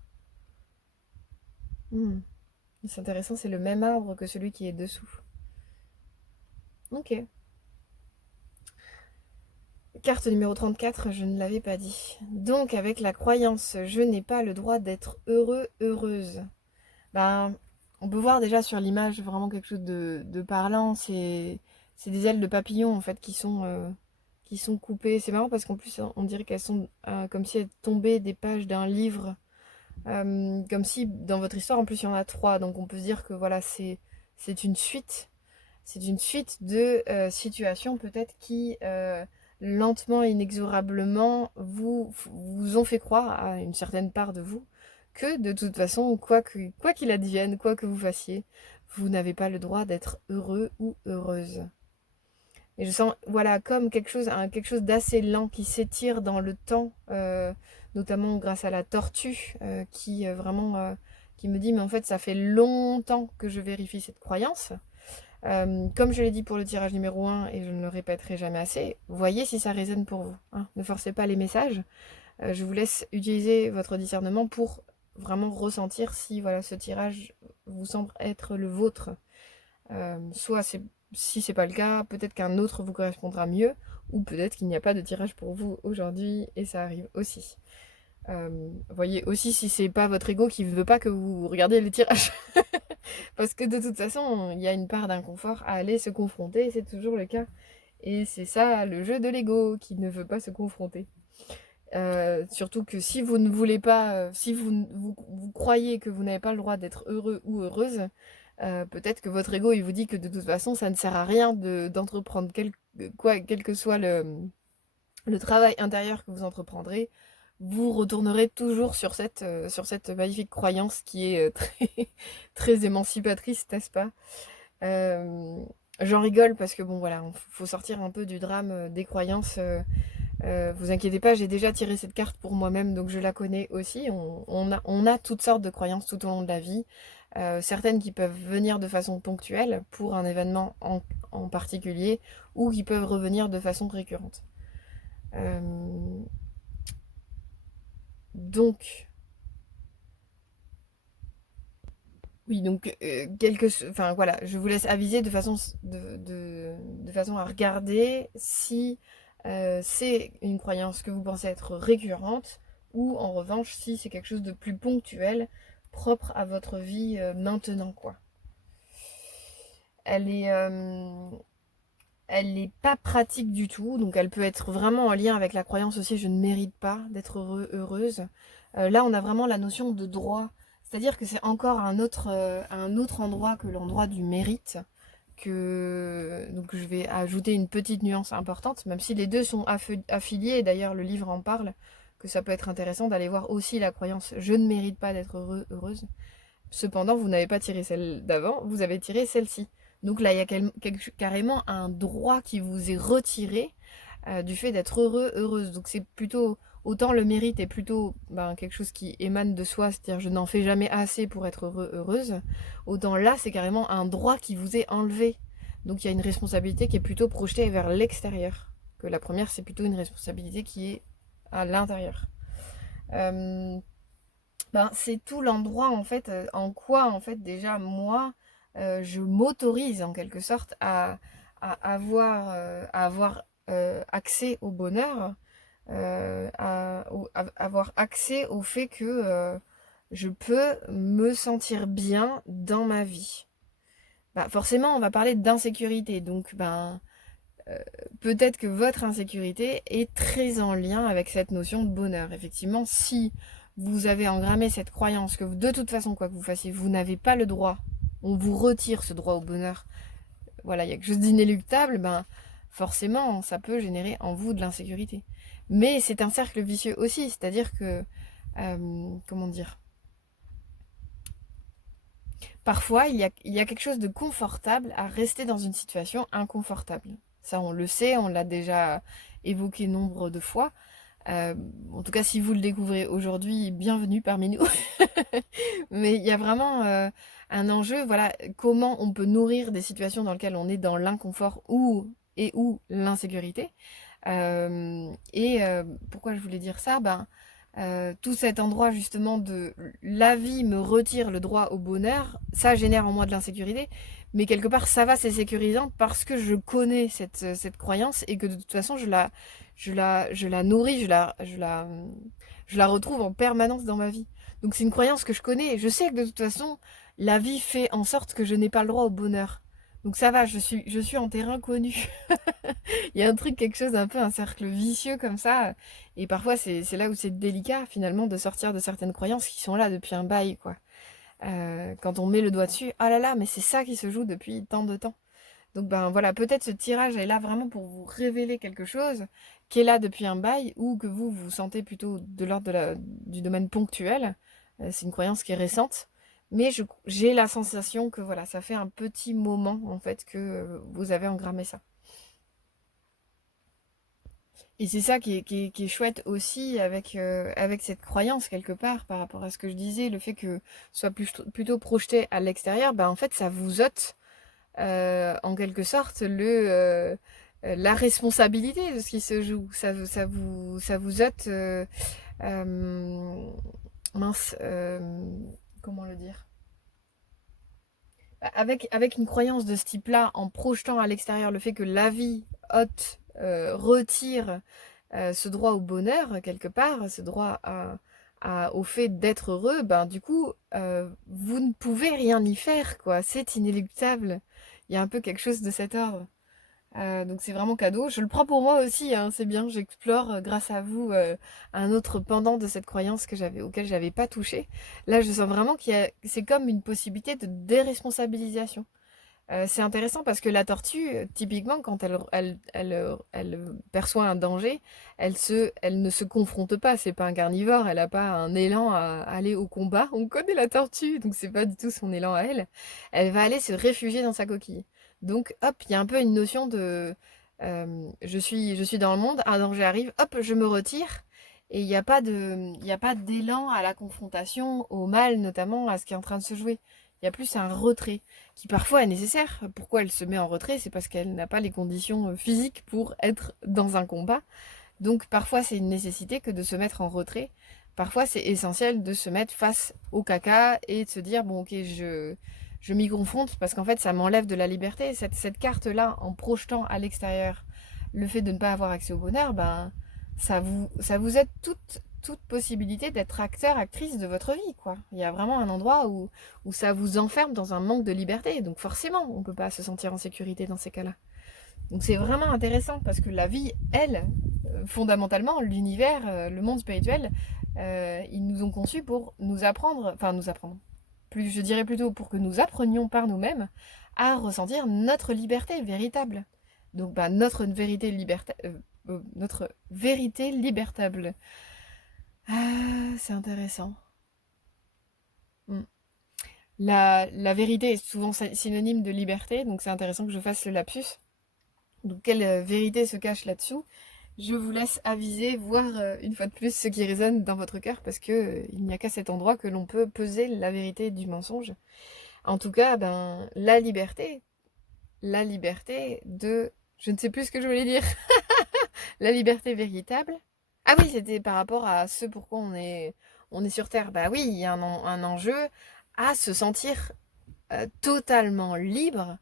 C'est intéressant, c'est le même arbre que celui qui est dessous. Ok. Carte numéro 34, je ne l'avais pas dit. Donc avec la croyance, je n'ai pas le droit d'être heureux, heureuse. Ben, on peut voir déjà sur l'image vraiment quelque chose de parlant. C'est des ailes de papillon en fait qui sont coupées. C'est marrant parce qu'en plus on dirait qu'elles sont comme si elles tombaient des pages d'un livre. Comme si dans votre histoire en plus il y en a 3. Donc on peut se dire que voilà, c'est une suite. C'est une suite de situations peut-être qui lentement, inexorablement vous ont fait croire à une certaine part de vous que de toute façon, quoi qu'il advienne, quoi que vous fassiez, vous n'avez pas le droit d'être heureux ou heureuse. Et je sens, voilà, comme quelque chose d'assez lent qui s'étire dans le temps, notamment grâce à la tortue qui vraiment qui me dit, mais en fait, ça fait longtemps que je vérifie cette croyance. Comme je l'ai dit pour le tirage numéro 1, et je ne le répéterai jamais assez, voyez si ça résonne pour vous. Hein. Ne forcez pas les messages. Je vous laisse utiliser votre discernement pour vraiment ressentir si voilà, ce tirage vous semble être le vôtre. Soit si c'est pas le cas, peut-être qu'un autre vous correspondra mieux, ou peut-être qu'il n'y a pas de tirage pour vous aujourd'hui, et ça arrive aussi. Voyez aussi si c'est pas votre ego qui ne veut pas que vous regardiez le tirage. Parce que de toute façon, il y a une part d'inconfort à aller se confronter, c'est toujours le cas. Et c'est ça le jeu de l'ego qui ne veut pas se confronter. Surtout que si vous ne voulez pas, si vous croyez que vous n'avez pas le droit d'être heureux ou heureuse, peut-être que votre ego il vous dit que de toute façon ça ne sert à rien d'entreprendre quel que soit le travail intérieur que vous entreprendrez, vous retournerez toujours sur cette magnifique croyance qui est très, très émancipatrice, n'est-ce pas? J'en rigole parce que bon voilà, il faut sortir un peu du drame des croyances. Vous inquiétez pas, j'ai déjà tiré cette carte pour moi-même, donc je la connais aussi. On a toutes sortes de croyances tout au long de la vie. certaines qui peuvent venir de façon ponctuelle pour un événement en particulier, ou qui peuvent revenir de façon récurrente. Donc, oui, donc enfin voilà, je vous laisse aviser de façon à regarder si c'est une croyance que vous pensez être récurrente, ou en revanche si c'est quelque chose de plus ponctuel, propre à votre vie maintenant, quoi. Elle est, elle n'est pas pratique du tout, donc elle peut être vraiment en lien avec la croyance aussi je ne mérite pas d'être heureuse. Là, on a vraiment la notion de droit, c'est-à-dire que c'est encore un autre endroit que l'endroit du mérite. Donc je vais ajouter une petite nuance importante, même si les deux sont affiliés, et d'ailleurs le livre en parle, que ça peut être intéressant d'aller voir aussi la croyance je ne mérite pas d'être heureuse. Cependant, vous n'avez pas tiré celle d'avant, vous avez tiré celle-ci. Donc là, il y a carrément un droit qui vous est retiré du fait d'être heureuse. Donc c'est plutôt, autant le mérite est plutôt quelque chose qui émane de soi, c'est-à-dire je n'en fais jamais assez pour être heureuse, autant là, c'est carrément un droit qui vous est enlevé. Donc il y a une responsabilité qui est plutôt projetée vers l'extérieur. Que la première, c'est plutôt une responsabilité qui est à l'intérieur. C'est tout l'endroit en fait, en quoi en fait déjà moi je m'autorise en quelque sorte à avoir accès au bonheur, avoir accès au fait que je peux me sentir bien dans ma vie. Forcément, on va parler d'insécurité, donc peut-être que votre insécurité est très en lien avec cette notion de bonheur. Effectivement, si vous avez engrammé cette croyance que de toute façon, quoi que vous fassiez, vous n'avez pas le droit, on vous retire ce droit au bonheur, voilà, il y a quelque chose d'inéluctable, forcément, ça peut générer en vous de l'insécurité. Mais c'est un cercle vicieux aussi, c'est-à-dire que, comment dire, parfois, il y a quelque chose de confortable à rester dans une situation inconfortable. Ça, on le sait, on l'a déjà évoqué nombre de fois. En tout cas, si vous le découvrez aujourd'hui, bienvenue parmi nous. Mais il y a vraiment un enjeu, voilà, comment on peut nourrir des situations dans lesquelles on est dans l'inconfort ou l'insécurité. Pourquoi je voulais dire ça? Tout cet endroit justement de la vie me retire le droit au bonheur, ça génère en moi de l'insécurité, mais quelque part ça va, c'est sécurisant parce que je connais cette croyance et que de toute façon je la nourris, je la retrouve en permanence dans ma vie. Donc c'est une croyance que je connais et je sais que de toute façon la vie fait en sorte que je n'ai pas le droit au bonheur. Donc ça va, je suis en terrain connu. Il y a un truc, quelque chose, un peu un cercle vicieux comme ça. Et parfois, c'est là où c'est délicat, finalement, de sortir de certaines croyances qui sont là depuis un bail, quoi. Quand on met le doigt dessus, ah là là, mais c'est ça qui se joue depuis tant de temps. Donc, voilà, peut-être ce tirage est là vraiment pour vous révéler quelque chose qui est là depuis un bail ou que vous vous sentez plutôt de l'ordre du domaine ponctuel. C'est une croyance qui est récente. Mais j'ai la sensation que voilà, ça fait un petit moment en fait que vous avez engrammé ça. Et c'est ça qui est chouette aussi avec cette croyance quelque part par rapport à ce que je disais, le fait que ce soit plutôt projeté à l'extérieur, en fait ça vous ôte en quelque sorte la responsabilité de ce qui se joue. Ça vous ôte euh, mince, comment le dire? Avec une croyance de ce type-là, en projetant à l'extérieur le fait que la vie ôte, retire ce droit au bonheur, quelque part, ce droit au fait d'être heureux, du coup, vous ne pouvez rien y faire, quoi. C'est inéluctable. Il y a un peu quelque chose de cet ordre. Donc c'est vraiment cadeau. Je le prends pour moi aussi, hein, c'est bien. J'explore grâce à vous un autre pendant de cette croyance auquel j'avais pas touché. Là, je sens vraiment c'est comme une possibilité de déresponsabilisation. C'est intéressant parce que la tortue, typiquement, quand elle perçoit un danger, elle ne se confronte pas. C'est pas un carnivore, elle n'a pas un élan à aller au combat. On connaît la tortue, donc c'est pas du tout son élan à elle. Elle va aller se réfugier dans sa coquille. Donc, hop, il y a un peu une notion de je suis dans le monde, un danger arrive, hop, je me retire. Et il y a pas d'élan à la confrontation, au mal notamment, à ce qui est en train de se jouer. Il y a plus un retrait qui parfois est nécessaire. Pourquoi elle se met en retrait? C'est parce qu'elle n'a pas les conditions physiques pour être dans un combat. Donc parfois c'est une nécessité que de se mettre en retrait. Parfois c'est essentiel de se mettre face au caca et de se dire bon ok je m'y confronte parce qu'en fait ça m'enlève de la liberté. Cette carte-là, en projetant à l'extérieur le fait de ne pas avoir accès au bonheur, ben ça vous aide toute possibilité d'être acteur, actrice de votre vie, quoi. Il y a vraiment un endroit où ça vous enferme dans un manque de liberté. Donc forcément, on ne peut pas se sentir en sécurité dans ces cas-là. Donc c'est vraiment intéressant parce que la vie, elle, fondamentalement, l'univers, le monde spirituel, ils nous ont conçus pour nous apprendre, enfin nous apprendre, plus, je dirais plutôt pour que nous apprenions par nous-mêmes à ressentir notre liberté véritable. Donc bah, notre vérité libertable. Ah, c'est intéressant. Mm. La vérité est souvent synonyme de liberté, donc c'est intéressant que je fasse le lapsus. Donc quelle vérité se cache là-dessous? Je vous laisse aviser, voir une fois de plus ce qui résonne dans votre cœur, parce que il n'y a qu'à cet endroit que l'on peut peser la vérité du mensonge. En tout cas, ben la liberté de, je ne sais plus ce que je voulais dire, la liberté véritable. Ah oui, c'était par rapport à ce pourquoi on est sur Terre. Bah oui, il y a un enjeu à se sentir totalement libre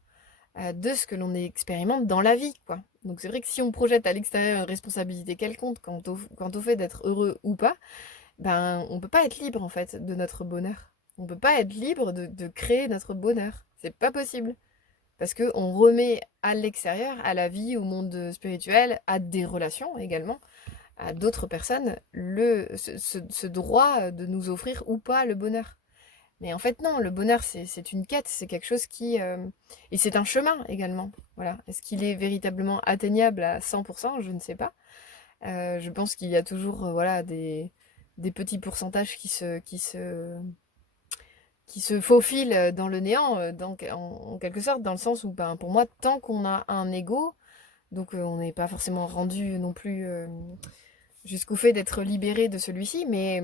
de ce que l'on expérimente dans la vie, quoi. Donc c'est vrai que si on projette à l'extérieur une responsabilité quelconque quant au fait d'être heureux ou pas, ben on peut pas être libre en fait de notre bonheur. On peut pas être libre de créer notre bonheur. C'est pas possible. Parce qu'on remet à l'extérieur, à la vie, au monde spirituel, à des relations également, à d'autres personnes, ce droit de nous offrir ou pas le bonheur. Mais en fait, non, le bonheur, c'est une quête, c'est quelque chose qui... et c'est un chemin également. Voilà. Est-ce qu'il est véritablement atteignable à 100%? Je ne sais pas. Je pense qu'il y a toujours voilà, des petits pourcentages qui se faufilent dans le néant, donc, en quelque sorte, dans le sens où, ben, pour moi, tant qu'on a un ego, donc on n'est pas forcément rendu non plus jusqu'au fait d'être libéré de celui-ci, mais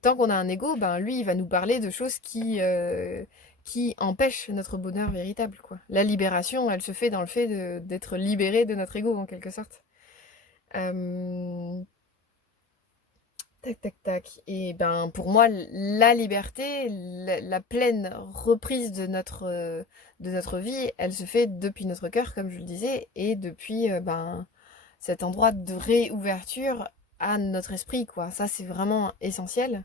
tant qu'on a un ego, ben lui, il va nous parler de choses qui empêchent notre bonheur véritable, quoi. La libération, elle se fait dans le fait d'être libéré de notre ego, en quelque sorte. Euh, Tac, tac, tac. Et ben pour moi, la liberté, la pleine reprise de notre vie, elle se fait depuis notre cœur, comme je le disais, et depuis ben, cet endroit de réouverture à notre esprit, quoi. Ça, c'est vraiment essentiel.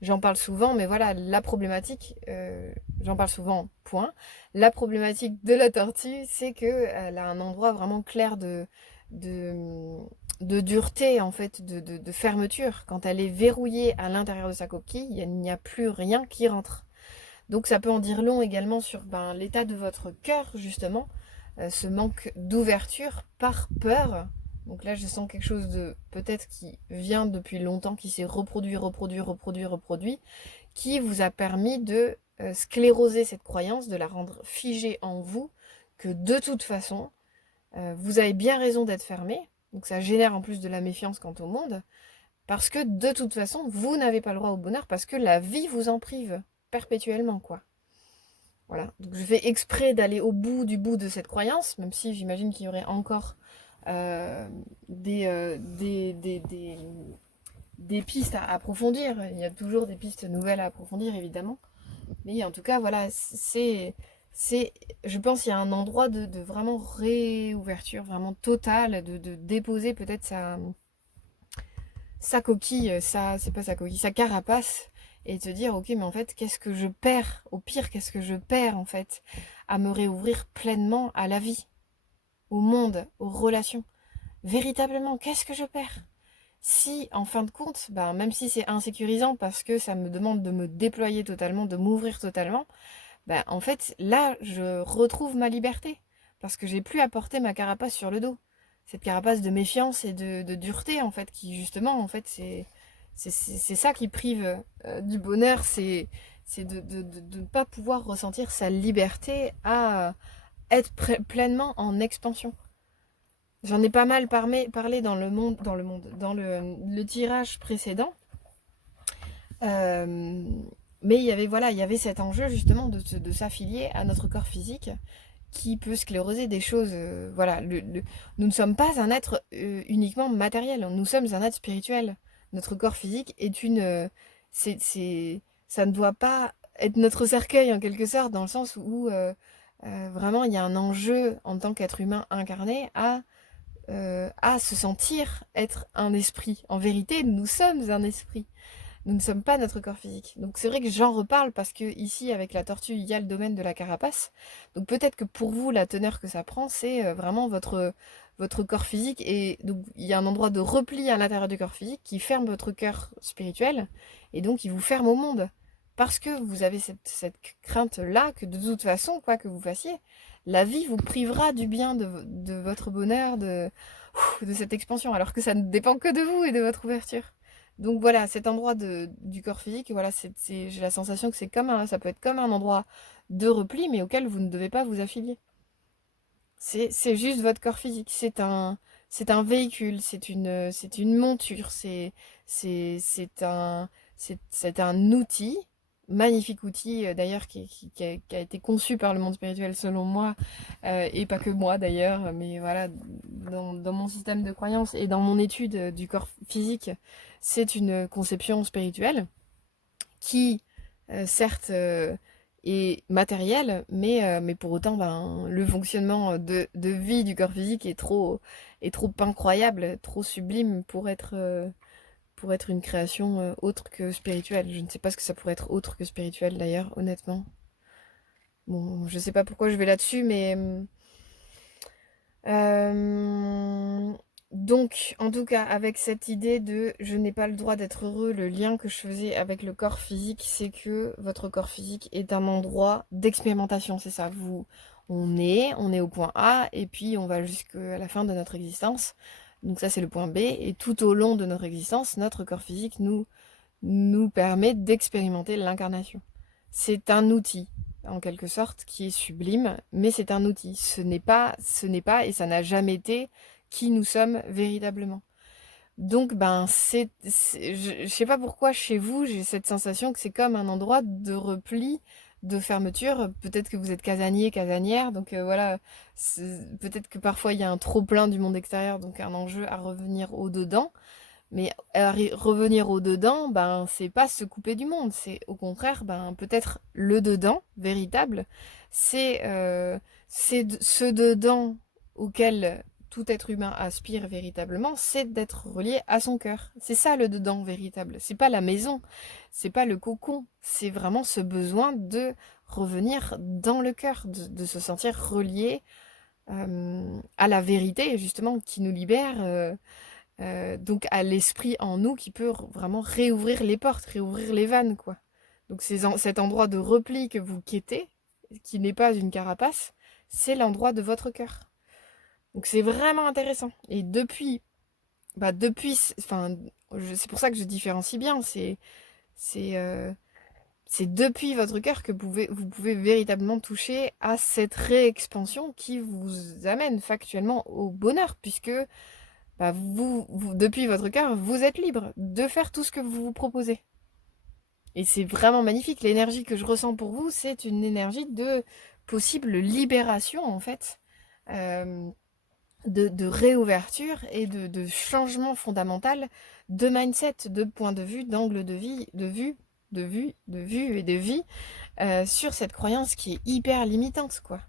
J'en parle souvent, mais voilà, la problématique, j'en parle souvent, point. La problématique de la tortue, c'est que elle a un endroit vraiment clair de, de dureté, en fait, de fermeture. Quand elle est verrouillée à l'intérieur de sa coquille, il n'y a plus rien qui rentre. Donc ça peut en dire long également sur ben, l'état de votre cœur, justement, ce manque d'ouverture par peur. Donc là, je sens quelque chose de peut-être qui vient depuis longtemps, qui s'est reproduit, qui vous a permis de scléroser cette croyance, de la rendre figée en vous, que de toute façon, vous avez bien raison d'être fermé. Donc ça génère en plus de la méfiance quant au monde, parce que de toute façon, vous n'avez pas le droit au bonheur, parce que la vie vous en prive perpétuellement, quoi. Voilà, donc je fais exprès d'aller au bout de cette croyance, même si j'imagine qu'il y aurait encore euh, des pistes à approfondir. Il y a toujours des pistes nouvelles à approfondir, évidemment. Mais en tout cas, voilà, je pense qu'il y a un endroit de vraiment réouverture, vraiment totale, de déposer peut-être sa coquille, c'est pas sa coquille, sa carapace, et de se dire, ok, mais en fait, qu'est-ce que je perds? Au pire, qu'est-ce que je perds, en fait, à me réouvrir pleinement à la vie, au monde, aux relations? Véritablement, qu'est-ce que je perds? Si, en fin de compte, ben, même si c'est insécurisant parce que ça me demande de me déployer totalement, de m'ouvrir totalement, ben, en fait, là, je retrouve ma liberté. Parce que j'ai plus à porter ma carapace sur le dos. Cette carapace de méfiance et de dureté, en fait, qui justement, en fait, c'est ça qui prive du bonheur, c'est de ne pas pouvoir ressentir sa liberté à être pleinement en expansion. J'en ai pas mal parlé dans le tirage précédent. Euh, Mais il y avait cet enjeu justement de s'affilier à notre corps physique qui peut scléroser des choses. Voilà, nous ne sommes pas un être uniquement matériel, nous sommes un être spirituel. Notre corps physique est ça ne doit pas être notre cercueil en quelque sorte, dans le sens où vraiment il y a un enjeu en tant qu'être humain incarné à se sentir être un esprit. En vérité, nous sommes un esprit. Nous ne sommes pas notre corps physique. Donc c'est vrai que j'en reparle parce que ici, avec la tortue, il y a le domaine de la carapace. Donc peut-être que pour vous, la teneur que ça prend, c'est vraiment votre corps physique. Et donc il y a un endroit de repli à l'intérieur du corps physique qui ferme votre cœur spirituel. Et donc il vous ferme au monde. Parce que vous avez cette crainte-là que de toute façon, quoi que vous fassiez, la vie vous privera du bien, de votre bonheur, de cette expansion. Alors que ça ne dépend que de vous et de votre ouverture. Donc voilà, cet endroit du corps physique, voilà, j'ai la sensation que ça peut être comme un endroit de repli, mais auquel vous ne devez pas vous affilier. C'est juste votre corps physique, c'est un véhicule, c'est une monture, c'est c'est un outil, magnifique outil d'ailleurs qui a été conçu par le monde spirituel selon moi, et pas que moi d'ailleurs, mais voilà, dans mon système de croyance et dans mon étude du corps physique, c'est une conception spirituelle qui, certes, est matérielle, mais pour autant, ben, le fonctionnement de vie du corps physique est trop incroyable, trop sublime pour être une création autre que spirituelle. Je ne sais pas ce que ça pourrait être autre que spirituel d'ailleurs, honnêtement. Bon, je sais pas pourquoi je vais là-dessus, mais euh, donc, en tout cas, avec cette idée de je n'ai pas le droit d'être heureux, le lien que je faisais avec le corps physique, c'est que votre corps physique est un endroit d'expérimentation, c'est ça. On est au point A et puis on va jusqu'à la fin de notre existence. Donc ça, c'est le point B. Et tout au long de notre existence, notre corps physique nous permet d'expérimenter l'incarnation. C'est un outil, en quelque sorte, qui est sublime, mais c'est un outil. Ce n'est pas, et ça n'a jamais été qui nous sommes véritablement. Donc, ben, je sais pas pourquoi chez vous, j'ai cette sensation que c'est comme un endroit de repli, de fermeture. Peut-être que vous êtes casanier, casanière, donc voilà. Peut-être que parfois il y a un trop plein du monde extérieur, donc un enjeu à revenir au dedans. Mais revenir au dedans, ben c'est pas se couper du monde, c'est au contraire, ben peut-être le dedans véritable, ce dedans auquel tout être humain aspire véritablement, c'est d'être relié à son cœur. C'est ça le dedans véritable. C'est pas la maison, c'est pas le cocon, c'est vraiment ce besoin de revenir dans le cœur, de se sentir relié à la vérité justement qui nous libère. Donc à l'esprit en nous qui peut vraiment réouvrir les portes, réouvrir les vannes, quoi. Donc cet endroit de repli que vous quittez, qui n'est pas une carapace, c'est l'endroit de votre cœur. Donc c'est vraiment intéressant. Et enfin, c'est pour ça que je différencie bien. C'est, euh, c'est depuis votre cœur que vous pouvez véritablement toucher à cette réexpansion qui vous amène factuellement au bonheur, puisque bah, depuis votre cœur, vous êtes libre de faire tout ce que vous vous proposez. Et c'est vraiment magnifique. L'énergie que je ressens pour vous, c'est une énergie de possible libération, en fait, euh, de réouverture et de changement fondamental de mindset, de point de vue, d'angle de vie, de vue et de vie sur cette croyance qui est hyper limitante, quoi.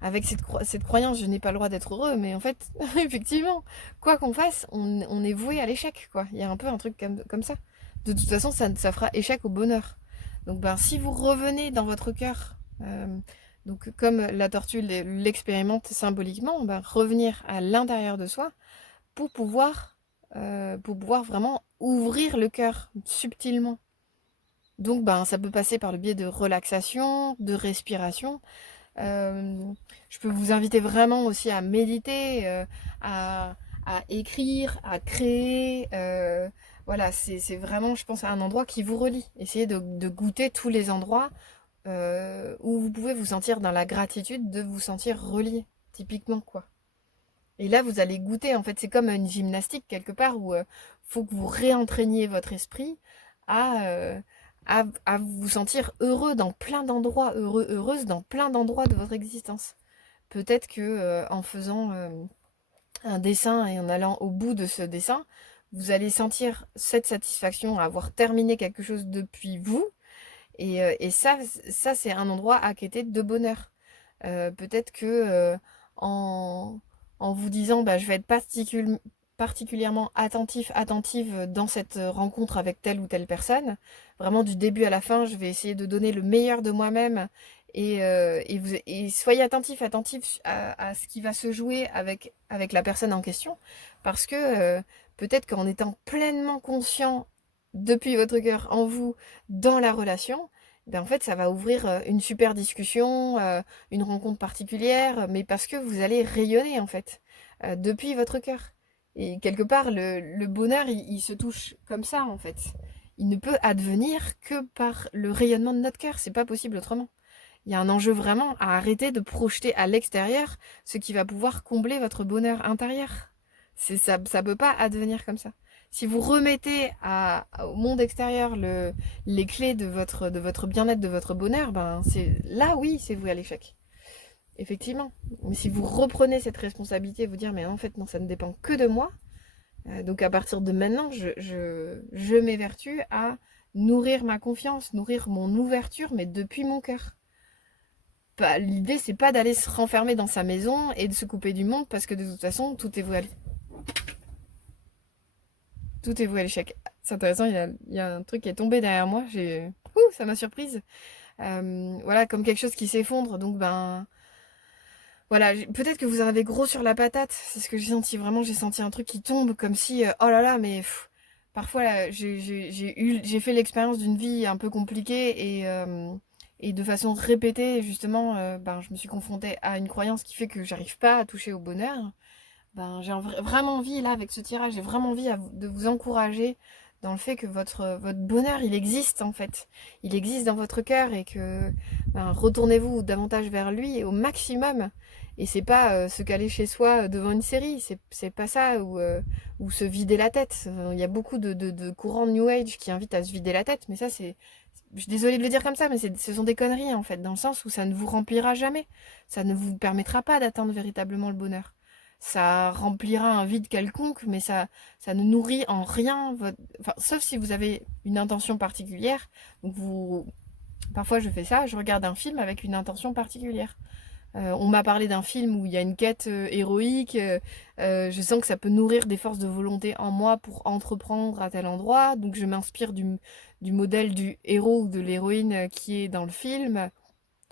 Avec cette croyance, je n'ai pas le droit d'être heureux, mais en fait, effectivement, quoi qu'on fasse, on est voué à l'échec, quoi. Il y a un peu un truc comme ça. De toute façon, ça fera échec au bonheur. Donc, ben, si vous revenez dans votre cœur, donc comme la tortue l'expérimente symboliquement, ben, revenir à l'intérieur de soi pour pouvoir vraiment ouvrir le cœur subtilement. Donc, ben, ça peut passer par le biais de relaxation, de respiration. Je peux vous inviter vraiment aussi à méditer, à écrire, à créer. Voilà, c'est vraiment, je pense, un endroit qui vous relie. Essayez de goûter tous les endroits où vous pouvez vous sentir dans la gratitude de vous sentir relié, typiquement, quoi. Et là, vous allez goûter, en fait, c'est comme une gymnastique quelque part où faut que vous réentraîniez votre esprit à, à vous sentir heureux dans plein d'endroits, heureuse dans plein d'endroits de votre existence. Peut-être que en faisant un dessin et en allant au bout de ce dessin, vous allez sentir cette satisfaction à avoir terminé quelque chose depuis vous. Et ça c'est un endroit à quêter de bonheur. Peut-être que en, en vous disant bah, je vais être particulièrement attentive dans cette rencontre avec telle ou telle personne, vraiment du début à la fin, je vais essayer de donner le meilleur de moi-même et soyez attentif à ce qui va se jouer avec la personne en question, parce que peut-être qu'en étant pleinement conscient depuis votre cœur en vous, dans la relation, ben en fait ça va ouvrir une super discussion, une rencontre particulière, mais parce que vous allez rayonner en fait, depuis votre cœur. Et quelque part, le bonheur, il se touche comme ça en fait. Il ne peut advenir que par le rayonnement de notre cœur, c'est pas possible autrement. Il y a un enjeu vraiment à arrêter de projeter à l'extérieur ce qui va pouvoir combler votre bonheur intérieur. Ça peut pas advenir comme ça. Si vous remettez au monde extérieur les clés de votre bien-être, de votre bonheur, ben c'est là oui, c'est voué à l'échec. Effectivement. Mais si vous reprenez cette responsabilité, vous dire mais en fait non, ça ne dépend que de moi. Donc à partir de maintenant, je m'évertue à nourrir ma confiance, nourrir mon ouverture, mais depuis mon cœur. L'idée, c'est pas d'aller se renfermer dans sa maison et de se couper du monde parce que de toute façon, tout est voué à l'échec. C'est intéressant, il y a un truc qui est tombé derrière moi. Ça m'a surprise. Voilà, comme quelque chose qui s'effondre. Donc, ben, voilà, peut-être que vous en avez gros sur la patate. C'est ce que j'ai senti. Vraiment, j'ai senti un truc qui tombe comme si, oh là là, mais parfois, là, j'ai fait l'expérience d'une vie un peu compliquée et de façon répétée, justement, ben, je me suis confrontée à une croyance qui fait que j'arrive pas à toucher au bonheur. Ben, j'ai vraiment envie, là, avec ce tirage, j'ai vraiment envie de vous encourager dans le fait que votre bonheur, il existe, en fait. Il existe dans votre cœur et que ben, retournez-vous davantage vers lui au maximum. Et c'est pas se caler chez soi devant une série, c'est pas ça, ou se vider la tête. Il y a beaucoup de courants New Age qui invitent à se vider la tête, mais ça, je suis désolée de le dire comme ça, mais ce sont des conneries, en fait, dans le sens où ça ne vous remplira jamais. Ça ne vous permettra pas d'atteindre véritablement le bonheur. Ça remplira un vide quelconque, mais ça ne nourrit en rien enfin, sauf si vous avez une intention particulière. Donc parfois je fais ça, je regarde un film avec une intention particulière. On m'a parlé d'un film où il y a une quête héroïque. Je sens que ça peut nourrir des forces de volonté en moi pour entreprendre à tel endroit. Donc je m'inspire du modèle du héros ou de l'héroïne qui est dans le film.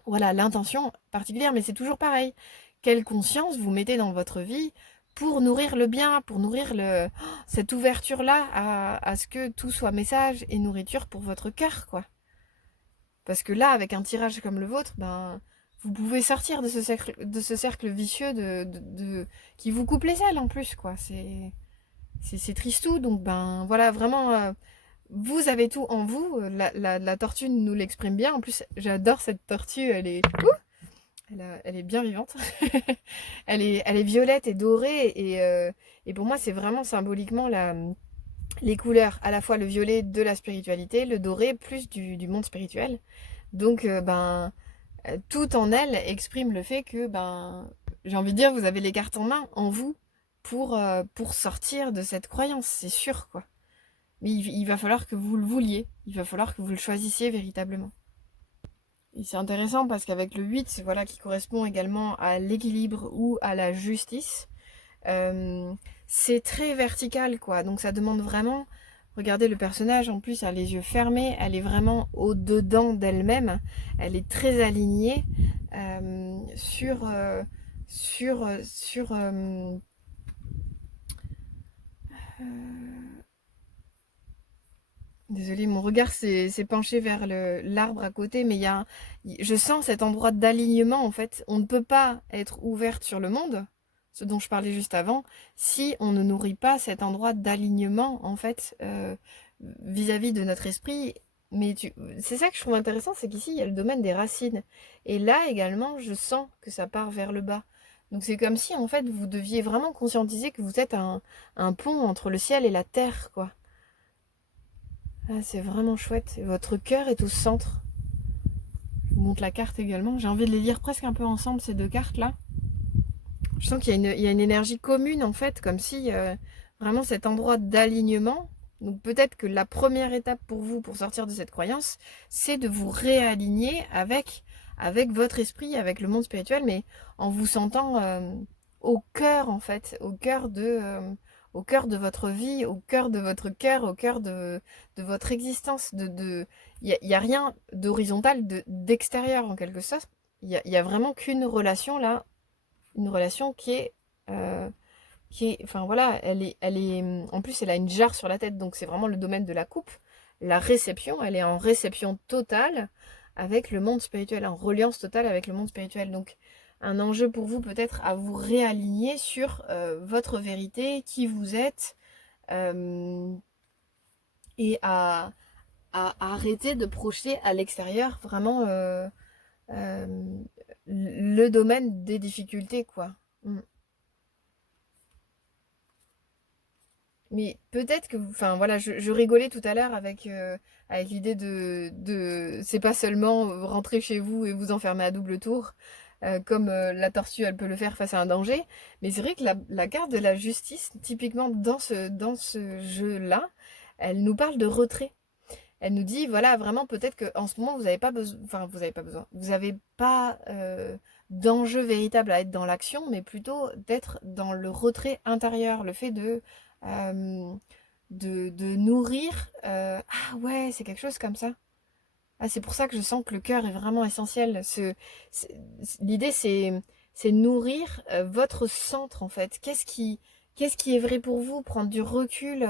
Voilà, l'intention particulière, mais c'est toujours pareil. Quelle conscience vous mettez dans votre vie pour nourrir le bien, pour nourrir cette ouverture-là à ce que tout soit message et nourriture pour votre cœur, quoi. Parce que là, avec un tirage comme le vôtre, ben, vous pouvez sortir de ce cercle vicieux qui vous coupe les ailes en plus, quoi. C'est tristou, donc ben voilà, vraiment, vous avez tout en vous. La tortue nous l'exprime bien. En plus, j'adore cette tortue, elle est bien vivante. Elle est violette et dorée, et pour moi, c'est vraiment symboliquement les couleurs, à la fois le violet de la spiritualité, le doré plus du monde spirituel. Donc, tout en elle exprime le fait que, ben, j'ai envie de dire, vous avez les cartes en main, en vous, pour sortir de cette croyance, c'est sûr, quoi. Mais il va falloir que vous le vouliez, il va falloir que vous le choisissiez véritablement. Et c'est intéressant parce qu'avec le 8, voilà, qui correspond également à l'équilibre ou à la justice, c'est très vertical, quoi. Donc ça demande vraiment, regardez le personnage, en plus, elle a les yeux fermés, elle est vraiment au-dedans d'elle-même, elle est très alignée sur désolée, mon regard s'est penché vers l'arbre à côté, mais je sens cet endroit d'alignement en fait. On ne peut pas être ouverte sur le monde, ce dont je parlais juste avant, si on ne nourrit pas cet endroit d'alignement en fait vis-à-vis de notre esprit. Mais c'est ça que je trouve intéressant, c'est qu'ici il y a le domaine des racines. Et là également, je sens que ça part vers le bas. Donc c'est comme si en fait vous deviez vraiment conscientiser que vous êtes un pont entre le ciel et la terre, quoi. Ah, c'est vraiment chouette. Votre cœur est au centre. Je vous montre la carte également. J'ai envie de les lire presque un peu ensemble, ces deux cartes-là. Je sens qu'il y a une énergie commune, en fait, comme si vraiment cet endroit d'alignement. Donc peut-être que la première étape pour vous, pour sortir de cette croyance, c'est de vous réaligner avec votre esprit, avec le monde spirituel, mais en vous sentant au cœur, en fait, au cœur de votre vie, au cœur de votre cœur, au cœur de votre existence. Y a rien d'horizontal, d'extérieur, en quelque sorte. Il y a vraiment qu'une relation, là, une relation euh, enfin voilà, en plus elle a une jarre sur la tête, donc c'est vraiment le domaine de la coupe. La réception, elle est en réception totale avec le monde spirituel, en reliance totale avec le monde spirituel. Donc un enjeu pour vous peut-être à vous réaligner sur votre vérité, qui vous êtes, euh, et à arrêter de projeter à l'extérieur vraiment euh, le domaine des difficultés, quoi. Mm. Mais peut-être que, enfin voilà, je rigolais tout à l'heure avec l'idée c'est pas seulement rentrer chez vous et vous enfermer à double tour, comme la tortue elle peut le faire face à un danger, mais c'est vrai que la carte de la justice, typiquement dans ce jeu-là, elle nous parle de retrait. Elle nous dit, voilà, vraiment, peut-être qu'en ce moment, vous n'avez pas besoin, enfin, vous n'avez pas besoin, vous n'avez pas d'enjeu véritable à être dans l'action, mais plutôt d'être dans le retrait intérieur, le fait euh, de nourrir. Ah ouais, c'est quelque chose comme ça. Ah, c'est pour ça que je sens que le cœur est vraiment essentiel. C'est- L'idée, c'est nourrir votre centre, en fait. Qu'est-ce qui est vrai pour vous? Prendre du recul.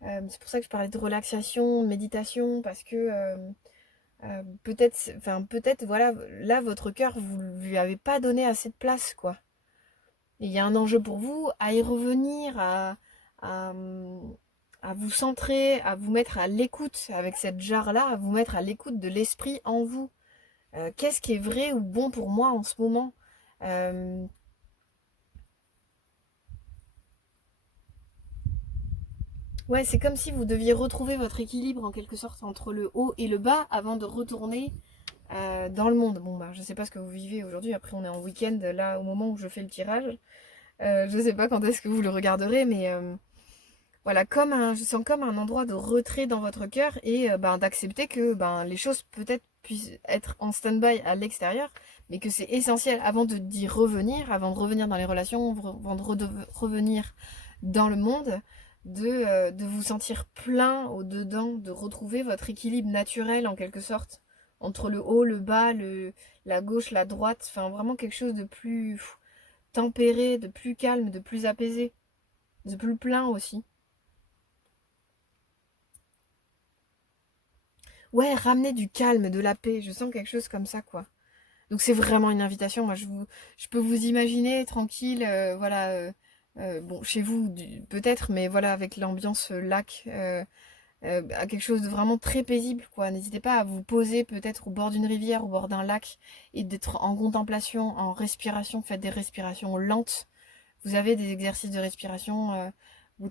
C'est pour ça que je parlais de relaxation, de méditation, parce que peut-être, voilà, là, votre cœur, vous lui avez pas donné assez de place, quoi. Et il y a un enjeu pour vous à y revenir, à, à vous centrer, à vous mettre à l'écoute avec cette jarre-là, à vous mettre à l'écoute de l'esprit en vous. Qu'est-ce qui est vrai ou bon pour moi en ce moment? Euh, ouais, c'est comme si vous deviez retrouver votre équilibre en quelque sorte entre le haut et le bas avant de retourner dans le monde. Bon, bah, je sais pas ce que vous vivez aujourd'hui. Après, on est en week-end là au moment où je fais le tirage. Je sais pas quand est-ce que vous le regarderez, mais voilà, je sens comme un endroit de retrait dans votre cœur et ben, d'accepter que ben, les choses peut-être puissent être en stand-by à l'extérieur, mais que c'est essentiel avant d'y revenir, avant de revenir dans les relations, avant de revenir dans le monde, de vous sentir plein au-dedans, de retrouver votre équilibre naturel en quelque sorte, entre le haut, le bas, la gauche, la droite, enfin vraiment quelque chose de plus tempéré, de plus calme, de plus apaisé, de plus plein aussi. Ouais, ramener du calme, de la paix, je sens quelque chose comme ça, quoi. Donc c'est vraiment une invitation. Moi, je peux vous imaginer tranquille, voilà, bon, chez vous peut-être, mais voilà, avec l'ambiance lac, à quelque chose de vraiment très paisible, quoi. N'hésitez pas à vous poser peut-être au bord d'une rivière, au bord d'un lac, et d'être en contemplation, en respiration. Faites des respirations lentes. Vous avez des exercices de respiration, vous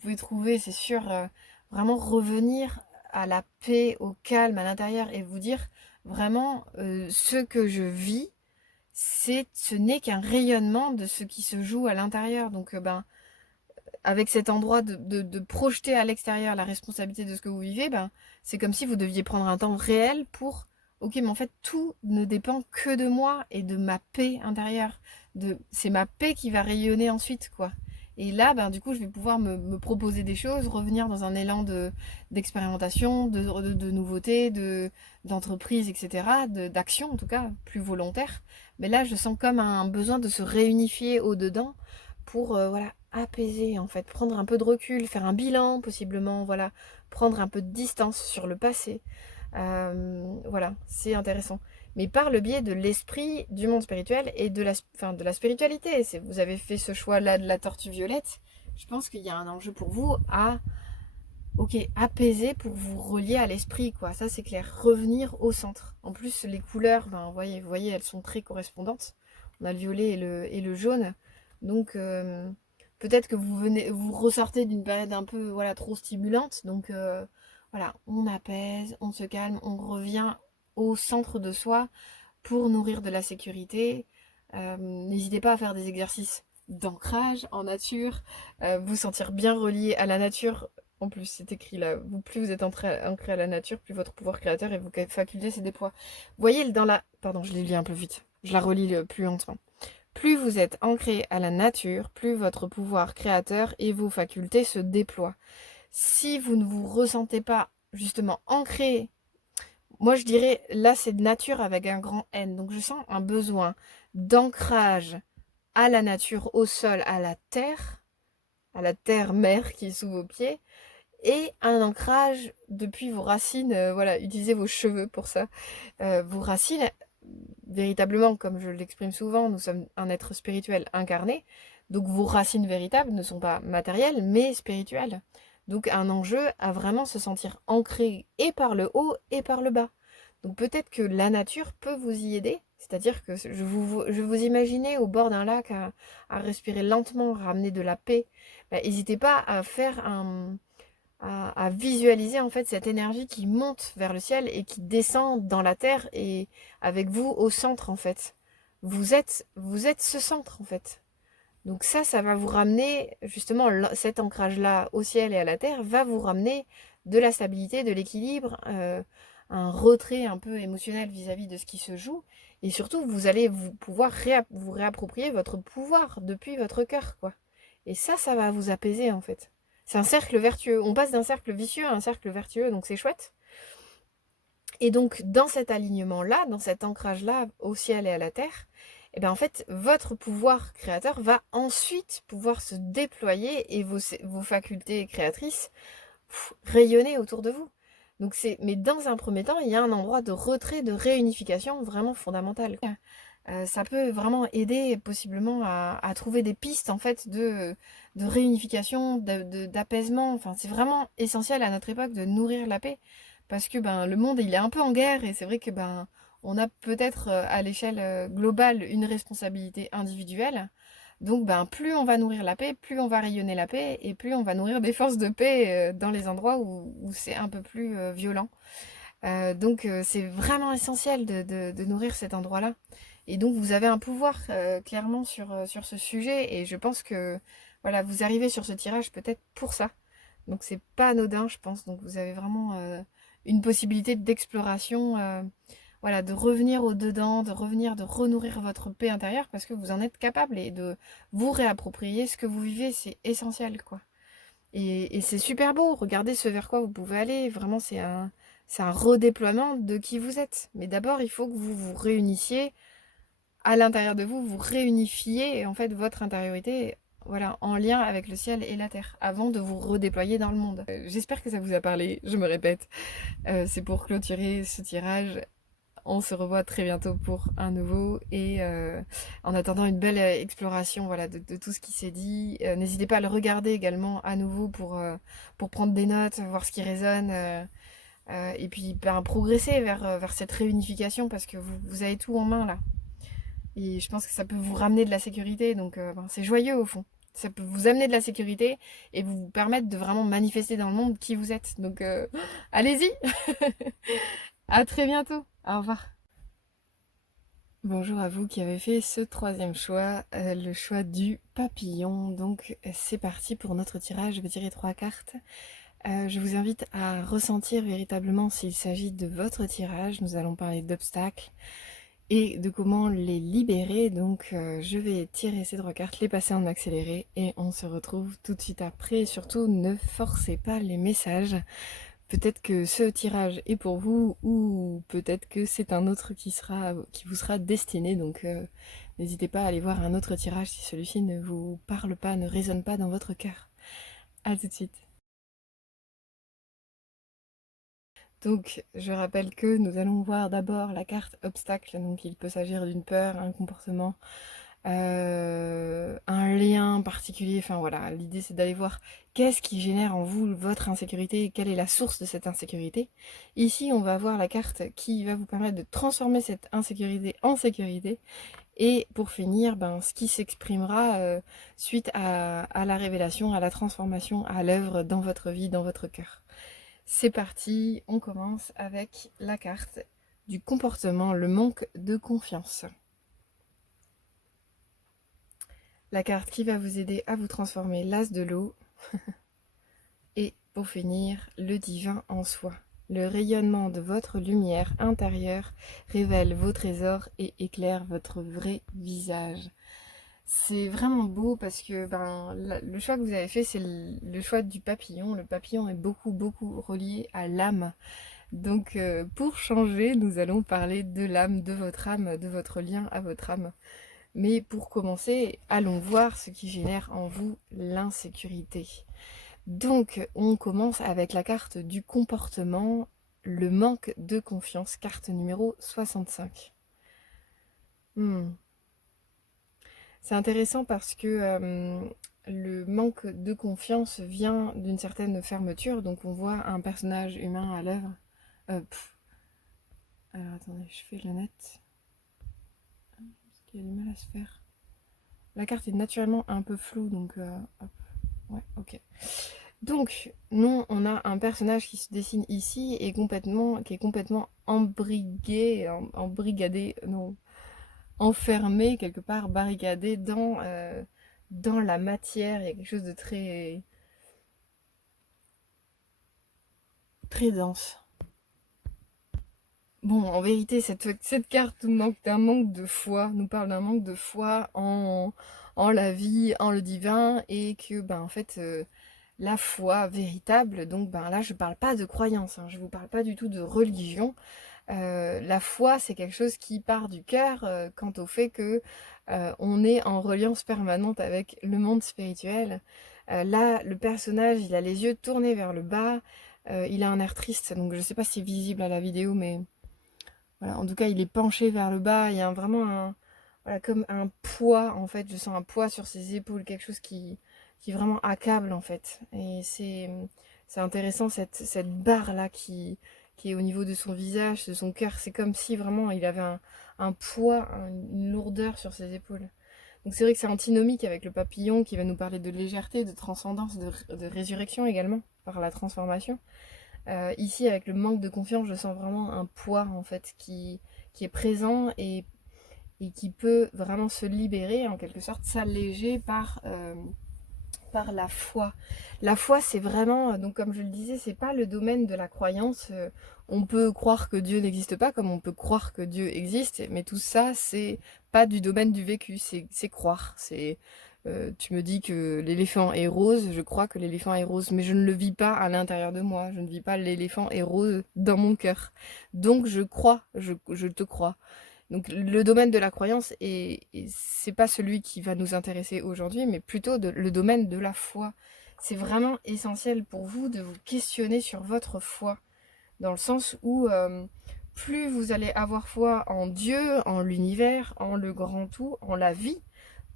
pouvez trouver, c'est sûr, vraiment revenir à la paix, au calme à l'intérieur et vous dire vraiment ce que je vis, ce n'est qu'un rayonnement de ce qui se joue à l'intérieur. Donc, ben, avec cet endroit de projeter à l'extérieur la responsabilité de ce que vous vivez, ben, c'est comme si vous deviez prendre un temps réel pour, ok, mais en fait, tout ne dépend que de moi et de ma paix intérieure. C'est ma paix qui va rayonner ensuite, quoi. Et là, ben, du coup, je vais pouvoir me proposer des choses, revenir dans un élan d'expérimentation, de nouveautés, d'entreprise, etc., d'action en tout cas, plus volontaire. Mais là, je sens comme un besoin de se réunifier au-dedans pour voilà, apaiser en fait, prendre un peu de recul, faire un bilan possiblement, voilà, prendre un peu de distance sur le passé. Voilà, c'est intéressant. Mais par le biais de l'esprit du monde spirituel et de la spiritualité. Vous avez fait ce choix-là de la tortue violette. Je pense qu'il y a un enjeu pour vous à, ok, apaiser pour vous relier à l'esprit, quoi. Ça, c'est clair. Revenir au centre. En plus, les couleurs, ben, vous voyez, elles sont très correspondantes. On a le violet et le jaune. Donc, peut-être que vous ressortez d'une période un peu, voilà, trop stimulante. Donc, voilà, on apaise, on se calme, on revient au centre de soi pour nourrir de la sécurité. N'hésitez pas à faire des exercices d'ancrage en nature, vous sentir bien relié à la nature. En plus, c'est écrit là, plus vous êtes ancré à la nature, plus votre pouvoir créateur et vos facultés se déploient. Vous voyez, dans la... Pardon, je l'ai lu un peu vite. Je la relis plus lentement. Plus vous êtes ancré à la nature, plus votre pouvoir créateur et vos facultés se déploient. Si vous ne vous ressentez pas justement ancré, moi je dirais là c'est de nature avec un grand N. Donc je sens un besoin d'ancrage à la nature, au sol, à la terre-mère qui est sous vos pieds, et un ancrage depuis vos racines, voilà, utilisez vos cheveux pour ça. Vos racines, véritablement, comme je l'exprime souvent, nous sommes un être spirituel incarné, donc vos racines véritables ne sont pas matérielles, mais spirituelles. Donc un enjeu à vraiment se sentir ancré et par le haut et par le bas. Donc peut-être que la nature peut vous y aider, c'est-à-dire que je vous imaginez au bord d'un lac à respirer lentement, ramener de la paix. N'hésitez pas à faire à visualiser en fait cette énergie qui monte vers le ciel et qui descend dans la terre et avec vous au centre en fait. Vous êtes ce centre en fait. Donc ça va vous ramener justement cet ancrage-là au ciel et à la terre va vous ramener de la stabilité, de l'équilibre, un retrait un peu émotionnel vis-à-vis de ce qui se joue. Et surtout, vous allez vous pouvoir vous réapproprier votre pouvoir depuis votre cœur, quoi. Et ça va vous apaiser en fait. C'est un cercle vertueux. On passe d'un cercle vicieux à un cercle vertueux, donc c'est chouette. Et donc, dans cet alignement-là, dans cet ancrage-là au ciel et à la terre, et bien en fait, votre pouvoir créateur va ensuite pouvoir se déployer et vos facultés créatrices rayonner autour de vous. Donc mais dans un premier temps, il y a un endroit de retrait, de réunification vraiment fondamental. Ça peut vraiment aider possiblement à trouver des pistes en fait de réunification, d'apaisement. Enfin, c'est vraiment essentiel à notre époque de nourrir la paix parce que ben le monde il est un peu en guerre et c'est vrai que ben on a peut-être à l'échelle globale une responsabilité individuelle. Donc ben plus on va nourrir la paix, plus on va rayonner la paix et plus on va nourrir des forces de paix dans les endroits où c'est un peu plus violent. Donc c'est vraiment essentiel de nourrir cet endroit-là. Et donc vous avez un pouvoir clairement sur ce sujet et je pense que voilà, vous arrivez sur ce tirage peut-être pour ça. Donc c'est pas anodin, je pense. Donc vous avez vraiment une possibilité d'exploration, voilà, de revenir au dedans, de revenir, de renourrir votre paix intérieure parce que vous en êtes capable et de vous réapproprier ce que vous vivez, c'est essentiel, quoi. Et c'est super beau, regardez ce vers quoi vous pouvez aller. Vraiment, c'est un redéploiement de qui vous êtes. Mais d'abord, il faut que vous vous réunissiez à l'intérieur de vous, vous réunifiez en fait votre intériorité, voilà, en lien avec le ciel et la terre, avant de vous redéployer dans le monde. J'espère que ça vous a parlé, je me répète. C'est pour clôturer ce tirage. On se revoit très bientôt pour un nouveau et en attendant une belle exploration voilà, de tout ce qui s'est dit. N'hésitez pas à le regarder également à nouveau pour prendre des notes, voir ce qui résonne et puis ben, progresser vers cette réunification parce que vous avez tout en main là. Et je pense que ça peut vous ramener de la sécurité, donc ben, c'est joyeux au fond. Ça peut vous amener de la sécurité et vous permettre de vraiment manifester dans le monde qui vous êtes. Donc allez-y. À très bientôt. Au revoir. Bonjour à vous qui avez fait ce troisième choix, le choix du papillon. Donc c'est parti pour notre tirage, je vais tirer 3 cartes. Je vous invite à ressentir véritablement s'il s'agit de votre tirage. Nous allons parler d'obstacles et de comment les libérer. Donc je vais tirer ces 3 cartes, les passer en accéléré et on se retrouve tout de suite après. Et surtout ne forcez pas les messages. Peut-être que ce tirage est pour vous ou peut-être que c'est un autre qui vous sera destiné. Donc n'hésitez pas à aller voir un autre tirage si celui-ci ne vous parle pas, ne résonne pas dans votre cœur. A tout de suite. Donc je rappelle que nous allons voir d'abord la carte obstacle. Donc il peut s'agir d'une peur, un comportement, un lien particulier. Enfin voilà, l'idée c'est d'aller voir qu'est-ce qui génère en vous votre insécurité et quelle est la source de cette insécurité. Ici, on va voir la carte qui va vous permettre de transformer cette insécurité en sécurité. Et pour finir, ben, ce qui s'exprimera suite à la révélation, à la transformation, à l'œuvre dans votre vie, dans votre cœur. C'est parti, on commence avec la carte du comportement, le manque de confiance. La carte qui va vous aider à vous transformer, l'as de l'eau. Et pour finir, le divin en soi. Le rayonnement de votre lumière intérieure révèle vos trésors et éclaire votre vrai visage. C'est vraiment beau parce que le choix que vous avez fait, c'est le choix du papillon. Le papillon est beaucoup relié à l'âme. Donc pour changer, nous allons parler de l'âme, de votre âme, de votre lien à votre âme. Mais pour commencer, allons voir ce qui génère en vous l'insécurité. Donc on commence avec la carte du comportement, le manque de confiance, carte numéro 65. C'est intéressant parce que le manque de confiance vient d'une certaine fermeture. Donc on voit un personnage humain à l'œuvre. Alors attendez, je fais le net. Parce qu'il y a du mal à se faire. La carte est naturellement un peu floue, donc hop. Ouais, ok. Donc, nous, on a un personnage qui se dessine ici et qui est complètement embrigadé, non, enfermé quelque part, barricadé dans la matière. Il y a quelque chose de très dense. Bon, en vérité, cette carte nous parle d'un manque de foi en la vie, en le divin, et que, en fait, la foi véritable, donc là, je parle pas de croyance, hein, je vous parle pas du tout de religion. La foi, c'est quelque chose qui part du cœur, quant au fait que on est en reliance permanente avec le monde spirituel. Là, le personnage, il a les yeux tournés vers le bas, il a un air triste, donc je sais pas si c'est visible à la vidéo, mais voilà, en tout cas, il est penché vers le bas. Il y a voilà, comme un poids, en fait. Je sens un poids sur ses épaules, quelque chose qui vraiment accable, en fait. Et c'est intéressant, cette barre-là qui est au niveau de son visage, de son cœur. C'est comme si vraiment il avait un poids, une lourdeur sur ses épaules. Donc c'est vrai que c'est antinomique avec le papillon qui va nous parler de légèreté, de transcendance, de résurrection également, par la transformation. Ici, avec le manque de confiance, je sens vraiment un poids en fait qui est présent et qui peut vraiment se libérer, en quelque sorte, s'alléger par la foi. La foi, c'est vraiment, donc comme je le disais, c'est pas le domaine de la croyance. On peut croire que Dieu n'existe pas, comme on peut croire que Dieu existe, mais tout ça, c'est pas du domaine du vécu, c'est croire. Tu me dis que l'éléphant est rose, je crois que l'éléphant est rose, mais je ne le vis pas à l'intérieur de moi, je ne vis pas l'éléphant est rose dans mon cœur. Donc je crois, je te crois. Donc le domaine de la croyance, c'est pas celui qui va nous intéresser aujourd'hui, mais plutôt le domaine de la foi. C'est vraiment essentiel pour vous de vous questionner sur votre foi, dans le sens où plus vous allez avoir foi en Dieu, en l'univers, en le grand tout, en la vie,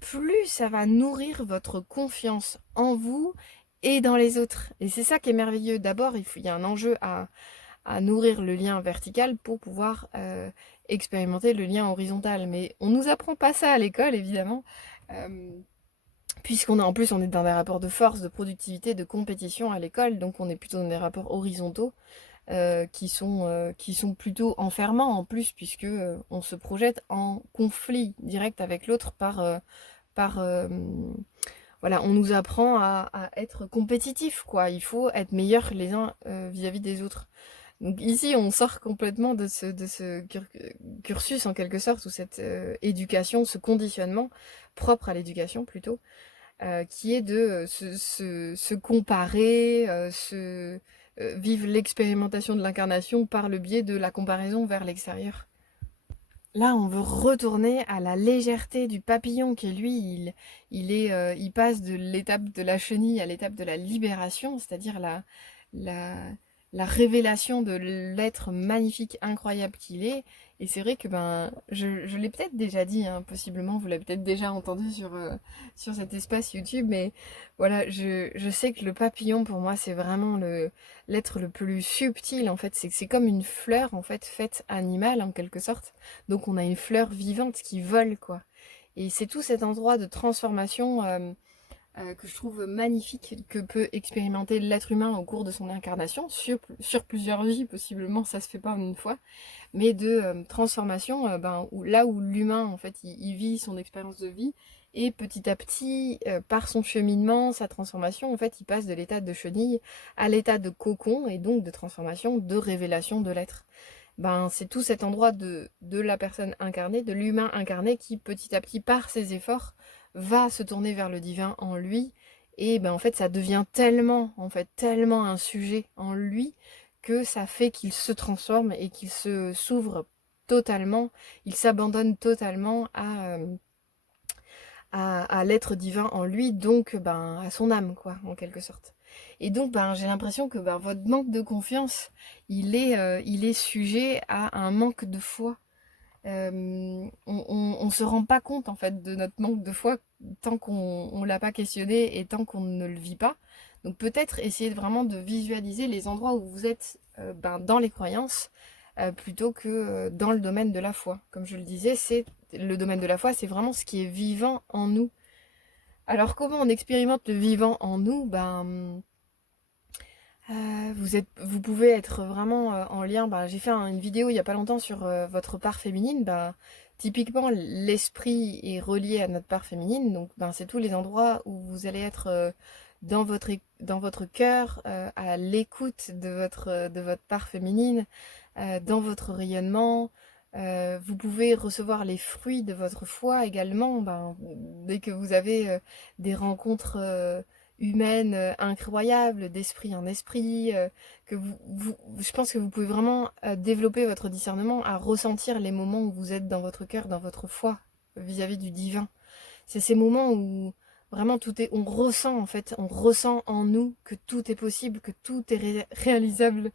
plus ça va nourrir votre confiance en vous et dans les autres. Et c'est ça qui est merveilleux. D'abord, il y a un enjeu à nourrir le lien vertical pour pouvoir expérimenter le lien horizontal. Mais on nous apprend pas ça à l'école, évidemment, puisqu'on est en plus on est dans des rapports de force, de productivité, de compétition à l'école, donc on est plutôt dans des rapports horizontaux qui sont plutôt enfermants en plus, puisque on se projette en conflit direct avec l'autre par voilà, on nous apprend à être compétitif, quoi. Il faut être meilleur les uns vis-à-vis des autres. Donc ici, on sort complètement de ce cursus en quelque sorte, ou cette éducation, ce conditionnement propre à l'éducation plutôt, qui est de se comparer, vivre l'expérimentation de l'incarnation par le biais de la comparaison vers l'extérieur. Là, on veut retourner à la légèreté du papillon qui, lui, il passe de l'étape de la chenille à l'étape de la libération, c'est-à-dire la révélation de l'être magnifique, incroyable qu'il est. Et c'est vrai que je l'ai peut-être déjà dit, hein, possiblement, vous l'avez peut-être déjà entendu sur cet espace YouTube, mais voilà, je sais que le papillon, pour moi, c'est vraiment l'être le plus subtil, en fait. C'est comme une fleur, en fait, faite animale, en quelque sorte. Donc on a une fleur vivante qui vole, quoi. Et c'est tout cet endroit de transformation que je trouve magnifique, que peut expérimenter l'être humain au cours de son incarnation, sur plusieurs vies, possiblement, ça se fait pas en une fois, mais de transformation, là où l'humain, en fait, il vit son expérience de vie, et petit à petit, par son cheminement, sa transformation, en fait, il passe de l'état de chenille à l'état de cocon, et donc de transformation, de révélation de l'être. C'est tout cet endroit de la personne incarnée, de l'humain incarné, qui petit à petit, par ses efforts, va se tourner vers le divin en lui, et en fait, ça devient tellement un sujet en lui, que ça fait qu'il se transforme et qu'il s'ouvre totalement, il s'abandonne totalement à l'être divin en lui, donc à son âme, quoi, en quelque sorte. Et donc j'ai l'impression que votre manque de confiance, il est sujet à un manque de foi. On se rend pas compte en fait de notre manque de foi tant qu'on l'a pas questionné et tant qu'on ne le vit pas. Donc peut-être essayer vraiment de visualiser les endroits où vous êtes dans les croyances, plutôt que dans le domaine de la foi. Comme je le disais, c'est le domaine de la foi, c'est vraiment ce qui est vivant en nous. Alors comment on expérimente le vivant en nous? Vous pouvez être vraiment en lien. J'ai fait une vidéo il y a pas longtemps sur votre part féminine. Typiquement, l'esprit est relié à notre part féminine. Donc, c'est tous les endroits où vous allez être dans votre cœur, à l'écoute de votre part féminine, dans votre rayonnement. Vous pouvez recevoir les fruits de votre foi également. Dès que vous avez des rencontres humaine incroyable, d'esprit en esprit, je pense que vous pouvez vraiment développer votre discernement à ressentir les moments où vous êtes dans votre cœur, dans votre foi vis-à-vis du divin. C'est ces moments où vraiment on ressent en fait, on ressent en nous que tout est possible, que tout est réalisable,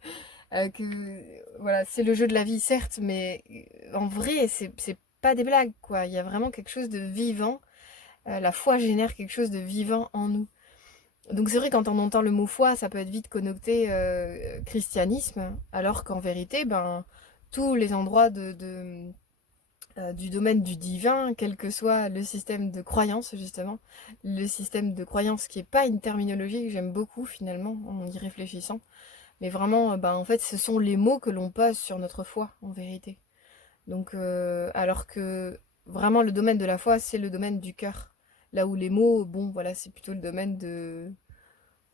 que voilà, c'est le jeu de la vie certes, mais en vrai c'est pas des blagues quoi. Il y a vraiment quelque chose de vivant. La foi génère quelque chose de vivant en nous. Donc c'est vrai, quand on entend le mot foi, ça peut être vite connoté christianisme, alors qu'en vérité, tous les endroits du domaine du divin, quel que soit le système de croyance justement, le système de croyance qui n'est pas une terminologie que j'aime beaucoup finalement en y réfléchissant, mais vraiment, en fait, ce sont les mots que l'on pose sur notre foi en vérité. Donc alors que vraiment le domaine de la foi, c'est le domaine du cœur. Là où les mots, bon voilà, c'est plutôt le domaine de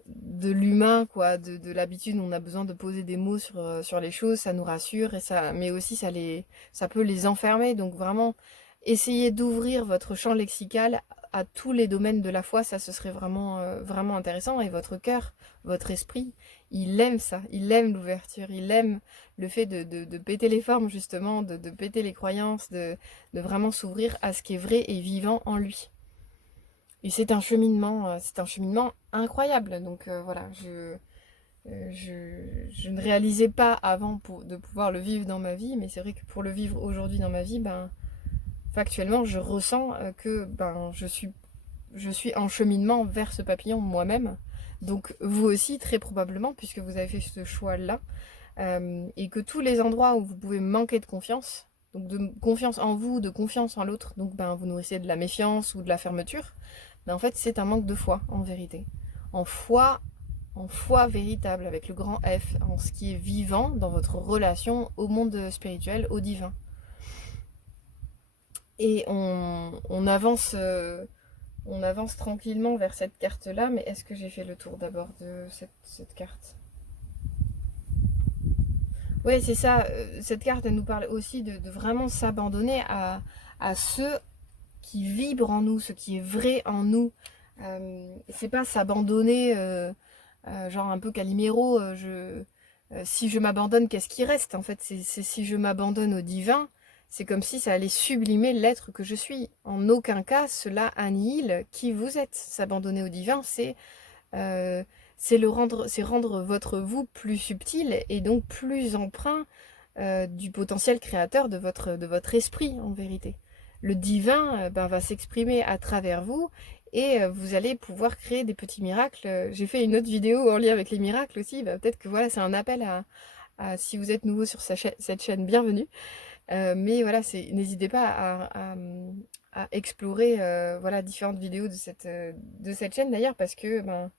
l'humain, quoi, de l'habitude, on a besoin de poser des mots sur les choses, ça nous rassure, mais aussi ça peut les enfermer. Donc vraiment, essayez d'ouvrir votre champ lexical à tous les domaines de la foi, ça ce serait vraiment intéressant. Et votre cœur, votre esprit, il aime ça, il aime l'ouverture, il aime le fait de péter les formes justement, de péter les croyances, de vraiment s'ouvrir à ce qui est vrai et vivant en lui. Et c'est un cheminement incroyable. Donc voilà, je ne réalisais pas avant de pouvoir le vivre dans ma vie, mais c'est vrai que pour le vivre aujourd'hui dans ma vie, factuellement, je ressens que je suis en cheminement vers ce papillon moi-même. Donc vous aussi, très probablement, puisque vous avez fait ce choix-là, et que tous les endroits où vous pouvez manquer de confiance, donc de confiance en vous, de confiance en l'autre, donc vous nourrissez de la méfiance ou de la fermeture, en fait c'est un manque de foi en vérité. En foi, en foi véritable avec le grand F, en ce qui est vivant dans votre relation au monde spirituel, au divin. Et on avance tranquillement vers cette carte-là, mais est-ce que j'ai fait le tour d'abord de cette carte? Oui, c'est ça. Cette carte, elle nous parle aussi de vraiment s'abandonner à ce qui vibre en nous, ce qui est vrai en nous. C'est pas s'abandonner, genre un peu Calimero, si je m'abandonne, qu'est-ce qui reste? En fait, c'est si je m'abandonne au divin, c'est comme si ça allait sublimer l'être que je suis. En aucun cas, cela annihile qui vous êtes. S'abandonner au divin, euh, c'est rendre votre vous plus subtil et donc plus empreint du potentiel créateur de votre esprit en vérité. Le divin va s'exprimer à travers vous et vous allez pouvoir créer des petits miracles. J'ai fait une autre vidéo en lien avec les miracles aussi. Peut-être que voilà, c'est un appel si vous êtes nouveau sur cette chaîne, bienvenue. Mais voilà, n'hésitez pas à explorer voilà, différentes vidéos de cette chaîne d'ailleurs, parce que ben,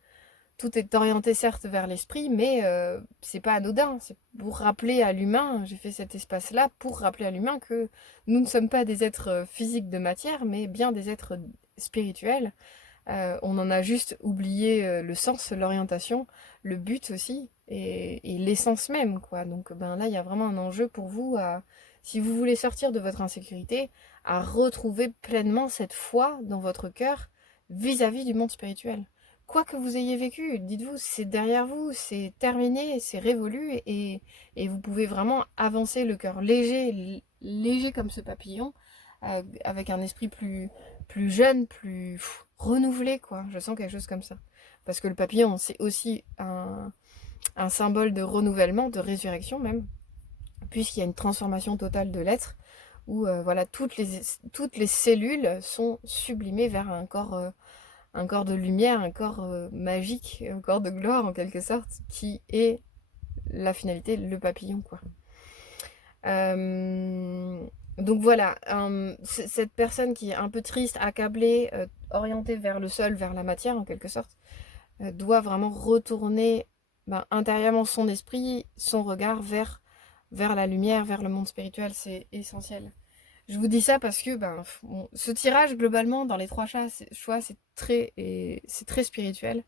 tout est orienté certes vers l'esprit, mais c'est pas anodin. C'est pour rappeler à l'humain, j'ai fait cet espace-là pour rappeler à l'humain que nous ne sommes pas des êtres physiques de matière, mais bien des êtres spirituels. On en a juste oublié le sens, l'orientation, le but aussi, et l'essence même, quoi. Donc ben là, il y a vraiment un enjeu pour vous, si vous voulez sortir de votre insécurité, à retrouver pleinement cette foi dans votre cœur vis-à-vis du monde spirituel. Quoi que vous ayez vécu, dites-vous, c'est derrière vous, c'est terminé, c'est révolu, et vous pouvez vraiment avancer le cœur léger comme ce papillon, avec un esprit plus jeune, plus renouvelé, quoi. Je sens quelque chose comme ça. Parce que le papillon, c'est aussi un symbole de renouvellement, de résurrection même, puisqu'il y a une transformation totale de l'être, où voilà, toutes les cellules sont sublimées vers un corps de lumière, un corps magique, un corps de gloire en quelque sorte, qui est la finalité, le papillon, quoi. Donc voilà, cette personne qui est un peu triste, accablée, orientée vers le sol, vers la matière en quelque sorte, doit vraiment retourner intérieurement son esprit, son regard vers la lumière, vers le monde spirituel, c'est essentiel. Je vous dis ça parce que ce tirage globalement dans les trois choix c'est très spirituel.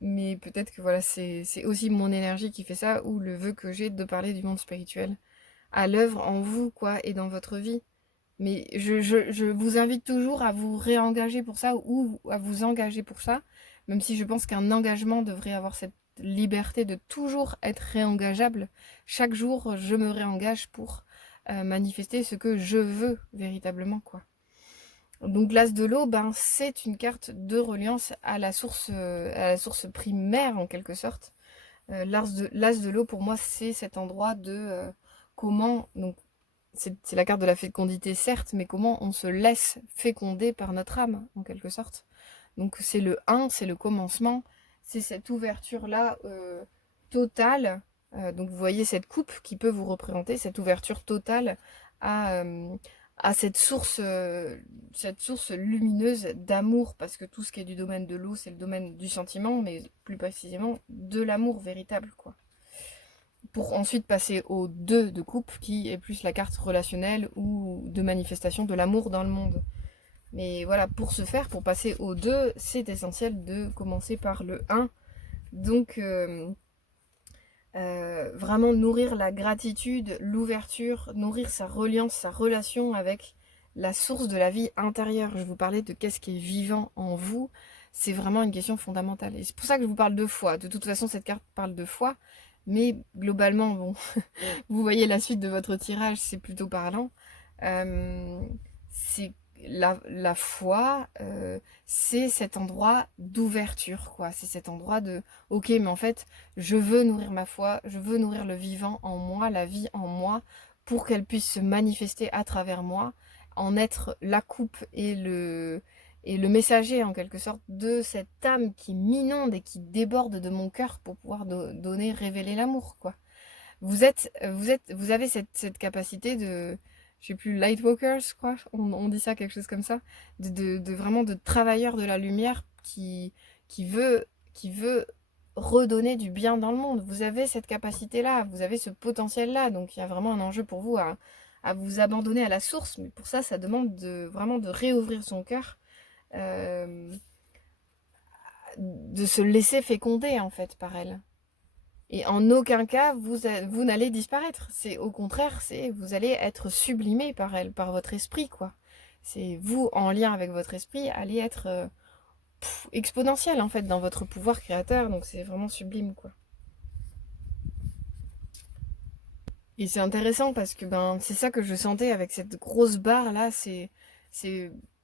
Mais peut-être que voilà, c'est aussi mon énergie qui fait ça, ou le vœu que j'ai de parler du monde spirituel à l'œuvre en vous, quoi, et dans votre vie. Mais je vous invite toujours à vous réengager pour ça, ou à vous engager pour ça, même si je pense qu'un engagement devrait avoir cette liberté de toujours être réengageable. Chaque jour, je me réengage pour manifester ce que je veux véritablement, quoi. Donc l'as de l'eau, c'est une carte de reliance à la source primaire en quelque sorte. L'as de l'eau pour moi c'est cet endroit de comment, donc c'est la carte de la fécondité certes, mais comment on se laisse féconder par notre âme en quelque sorte. Donc c'est le 1, c'est le commencement, c'est cette ouverture là totale. Donc vous voyez cette coupe qui peut vous représenter cette ouverture totale à, à cette source lumineuse d'amour, parce que tout ce qui est du domaine de l'eau, c'est le domaine du sentiment, mais plus précisément de l'amour véritable, quoi. Pour ensuite passer au 2 de coupe, qui est plus la carte relationnelle ou de manifestation de l'amour dans le monde. Mais voilà, pour ce faire, pour passer au 2, c'est essentiel de commencer par le 1. Donc, vraiment nourrir la gratitude, l'ouverture, nourrir sa reliance, sa relation avec la source de la vie intérieure. Je vous parlais de qu'est-ce qui est vivant en vous. C'est vraiment une question fondamentale. Et c'est pour ça que je vous parle de foi. De toute façon, cette carte parle de foi. Mais globalement, bon, vous voyez la suite de votre tirage, c'est plutôt parlant. C'est la foi, c'est cet endroit d'ouverture, quoi. C'est cet endroit de, ok, mais en fait, je veux nourrir ma foi, je veux nourrir le vivant en moi, la vie en moi, pour qu'elle puisse se manifester à travers moi, en être la coupe et le messager, en quelque sorte, de cette âme qui m'inonde et qui déborde de mon cœur pour pouvoir donner, révéler l'amour, quoi. Vous avez cette capacité de, je sais plus, Lightworkers, quoi, on dit ça, quelque chose comme ça, de vraiment de travailleur de la lumière qui veut redonner du bien dans le monde. Vous avez cette capacité-là, vous avez ce potentiel-là, donc il y a vraiment un enjeu pour vous à vous abandonner à la source, mais pour ça, ça demande vraiment de réouvrir son cœur, euh, de se laisser féconder, en fait, par elle. Et en aucun cas, vous n'allez disparaître. C'est au contraire, vous allez être sublimé par elle, par votre esprit, quoi. C'est vous, en lien avec votre esprit, allez être exponentiel, en fait, dans votre pouvoir créateur. Donc c'est vraiment sublime, quoi. Et c'est intéressant parce que c'est ça que je sentais avec cette grosse barre là. C'est,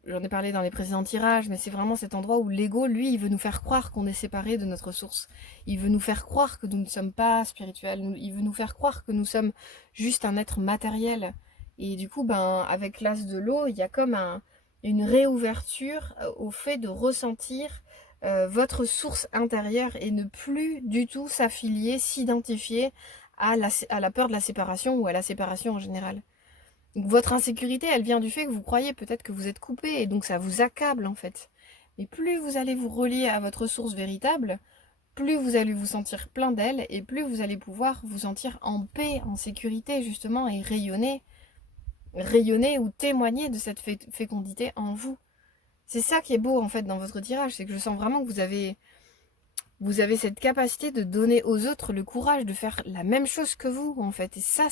j'en ai parlé dans les précédents tirages, mais c'est vraiment cet endroit où l'ego, lui, il veut nous faire croire qu'on est séparé de notre source. Il veut nous faire croire que nous ne sommes pas spirituels. Il veut nous faire croire que nous sommes juste un être matériel. Et du coup, avec l'as de l'eau, il y a comme une réouverture au fait de ressentir votre source intérieure et ne plus du tout s'affilier, s'identifier à la peur de la séparation ou à la séparation en général. Donc, votre insécurité, elle vient du fait que vous croyez peut-être que vous êtes coupé, et donc ça vous accable en fait. Mais plus vous allez vous relier à votre source véritable, plus vous allez vous sentir plein d'elle, et plus vous allez pouvoir vous sentir en paix, en sécurité justement, et rayonner ou témoigner de cette fécondité en vous. C'est ça qui est beau en fait dans votre tirage, c'est que je sens vraiment que vous avez cette capacité de donner aux autres le courage de faire la même chose que vous, en fait. Et ça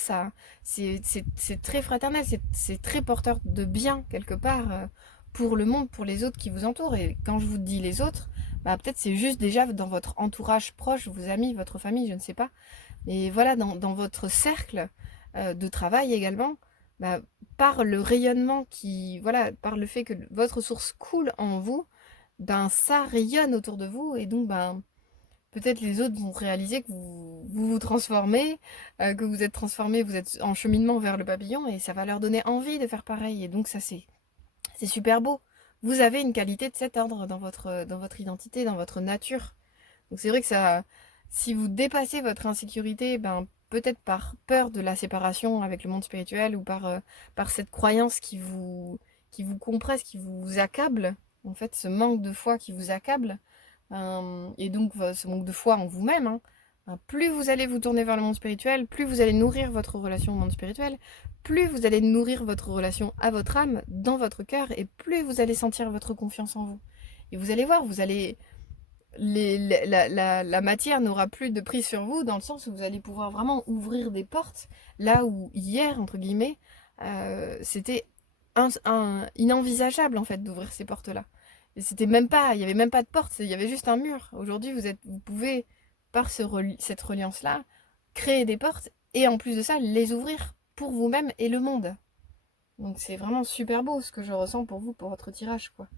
c'est très fraternel, c'est très porteur de bien, quelque part, pour le monde, pour les autres qui vous entourent. Et quand je vous dis les autres, bah, peut-être c'est juste déjà dans votre entourage proche, vos amis, votre famille, je ne sais pas. Mais voilà, dans votre cercle de travail également, bah, par le rayonnement voilà, par le fait que votre source coule en vous, ben ça rayonne autour de vous, et donc ben peut-être les autres vont réaliser que vous transformez, que vous êtes transformé, vous êtes en cheminement vers le papillon, et ça va leur donner envie de faire pareil. Et donc ça, c'est super beau. Vous avez une qualité de cet ordre dans votre identité, dans votre nature. Donc c'est vrai que ça, si vous dépassez votre insécurité, ben, peut-être par peur de la séparation avec le monde spirituel, ou par cette croyance qui vous compresse, qui vous accable, en fait, ce manque de foi qui vous accable, et donc ce manque de foi en vous-même, hein, plus vous allez vous tourner vers le monde spirituel, plus vous allez nourrir votre relation au monde spirituel, plus vous allez nourrir votre relation à votre âme, dans votre cœur, et plus vous allez sentir votre confiance en vous. Et vous allez voir, la matière n'aura plus de prise sur vous, dans le sens où vous allez pouvoir vraiment ouvrir des portes, là où hier, entre guillemets, c'était inenvisageable en fait d'ouvrir ces portes-là. Et c'était même pas, il y avait même pas de porte, il y avait juste un mur. Aujourd'hui, vous pouvez, par cette reliance-là, créer des portes, et en plus de ça, les ouvrir pour vous-même et le monde. Donc c'est vraiment super beau ce que je ressens pour vous, pour votre tirage, quoi.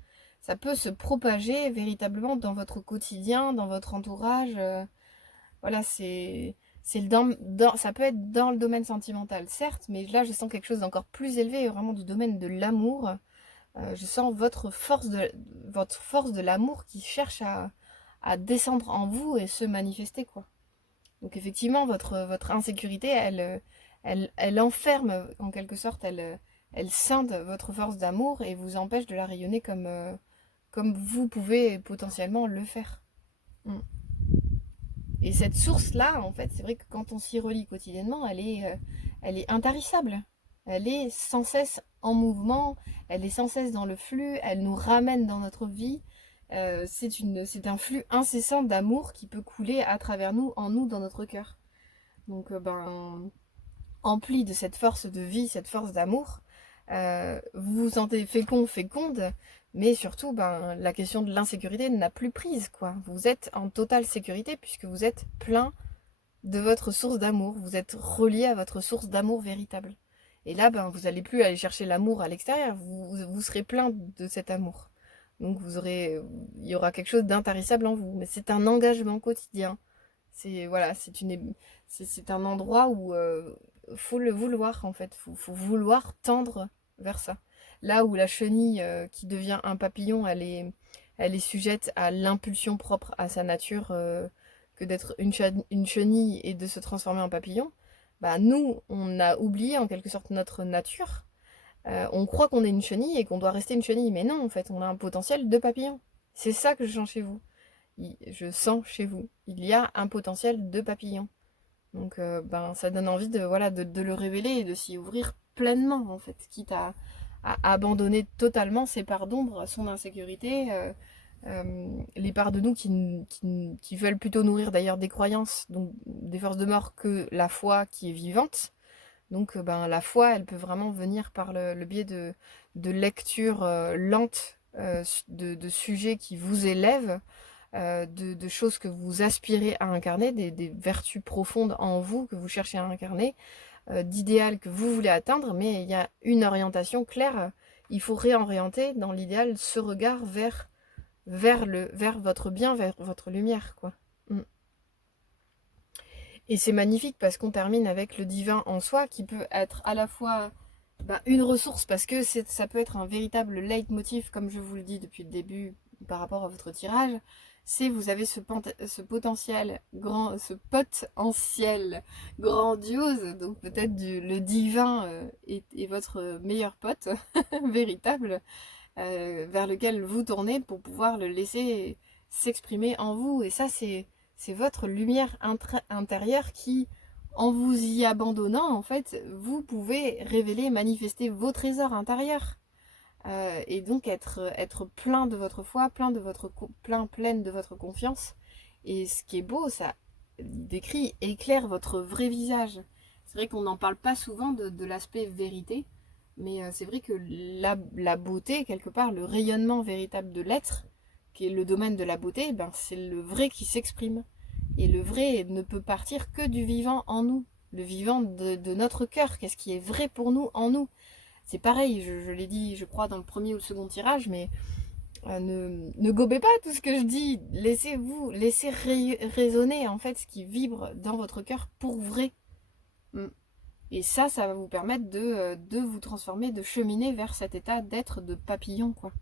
Ça peut se propager véritablement dans votre quotidien, dans votre entourage. Voilà, ça peut être dans le domaine sentimental, certes, mais là je sens quelque chose d'encore plus élevé, vraiment du domaine de l'amour. Je sens votre force de l'amour qui cherche à descendre en vous et se manifester, quoi. Donc effectivement, votre insécurité, elle enferme, en quelque sorte, elle scinde votre force d'amour et vous empêche de la rayonner comme vous pouvez potentiellement le faire. Mm. Et cette source-là, en fait, c'est vrai que quand on s'y relie quotidiennement, elle est intarissable. Elle est sans cesse en mouvement, elle est sans cesse dans le flux, elle nous ramène dans notre vie. C'est un flux incessant d'amour qui peut couler à travers nous, en nous, dans notre cœur. Donc, empli de cette force de vie, cette force d'amour, vous vous sentez féconde, mais surtout, la question de l'insécurité n'a plus prise, quoi. Vous êtes en totale sécurité puisque vous êtes plein de votre source d'amour. Vous êtes relié à votre source d'amour véritable. Et là, vous n'allez plus aller chercher l'amour à l'extérieur. Vous serez plein de cet amour. Donc il y aura quelque chose d'intarissable en vous. Mais c'est un engagement quotidien. Voilà, c'est un endroit où faut le vouloir en fait. Faut vouloir tendre vers ça. Là où la chenille qui devient un papillon, elle est sujette à l'impulsion propre à sa nature, que d'être une chenille et de se transformer en papillon. Bah nous, on a oublié en quelque sorte notre nature. On croit qu'on est une chenille et qu'on doit rester une chenille, mais non, en fait, on a un potentiel de papillon. C'est ça que je sens chez vous. Je sens chez vous. Il y a un potentiel de papillon. Donc, ça donne envie de le révéler et de s'y ouvrir pleinement, en fait, quitte à abandonner totalement ses parts d'ombre, son insécurité, les parts de nous qui veulent plutôt nourrir d'ailleurs des croyances, donc des forces de mort, que la foi qui est vivante. Donc la foi, elle peut vraiment venir par le biais de lectures lentes, de sujets qui vous élèvent, de choses que vous aspirez à incarner, des vertus profondes en vous que vous cherchez à incarner, d'idéal que vous voulez atteindre, mais il y a une orientation claire. Il faut réorienter dans l'idéal ce regard vers votre bien, vers votre lumière, quoi. Mm. Et c'est magnifique parce qu'on termine avec le divin en soi, qui peut être à la fois une ressource, parce que ça peut être un véritable leitmotiv, comme je vous le dis depuis le début par rapport à votre tirage. c'est vous avez ce potentiel grand, ce potentiel grandiose, donc peut-être le divin est votre meilleur pote véritable, vers lequel vous tournez pour pouvoir le laisser s'exprimer en vous. Et ça, c'est votre lumière intérieure qui, en vous y abandonnant, en fait, vous pouvez révéler, manifester vos trésors intérieurs. Et donc être plein de votre foi, pleine de votre confiance. Et ce qui est beau, ça décrit, éclaire votre vrai visage. C'est vrai qu'on n'en parle pas souvent de l'aspect vérité, mais c'est vrai que la beauté, quelque part, le rayonnement véritable de l'être, qui est le domaine de la beauté, ben, c'est le vrai qui s'exprime. Et le vrai ne peut partir que du vivant en nous, le vivant de notre cœur, qu'est-ce qui est vrai pour nous en nous. C'est pareil, je l'ai dit, je crois, dans le premier ou le second tirage, mais ne gobez pas tout ce que je dis. Laissez résonner en fait ce qui vibre dans votre cœur pour vrai. Et ça va vous permettre de vous transformer, de cheminer vers cet état d'être de papillon, quoi.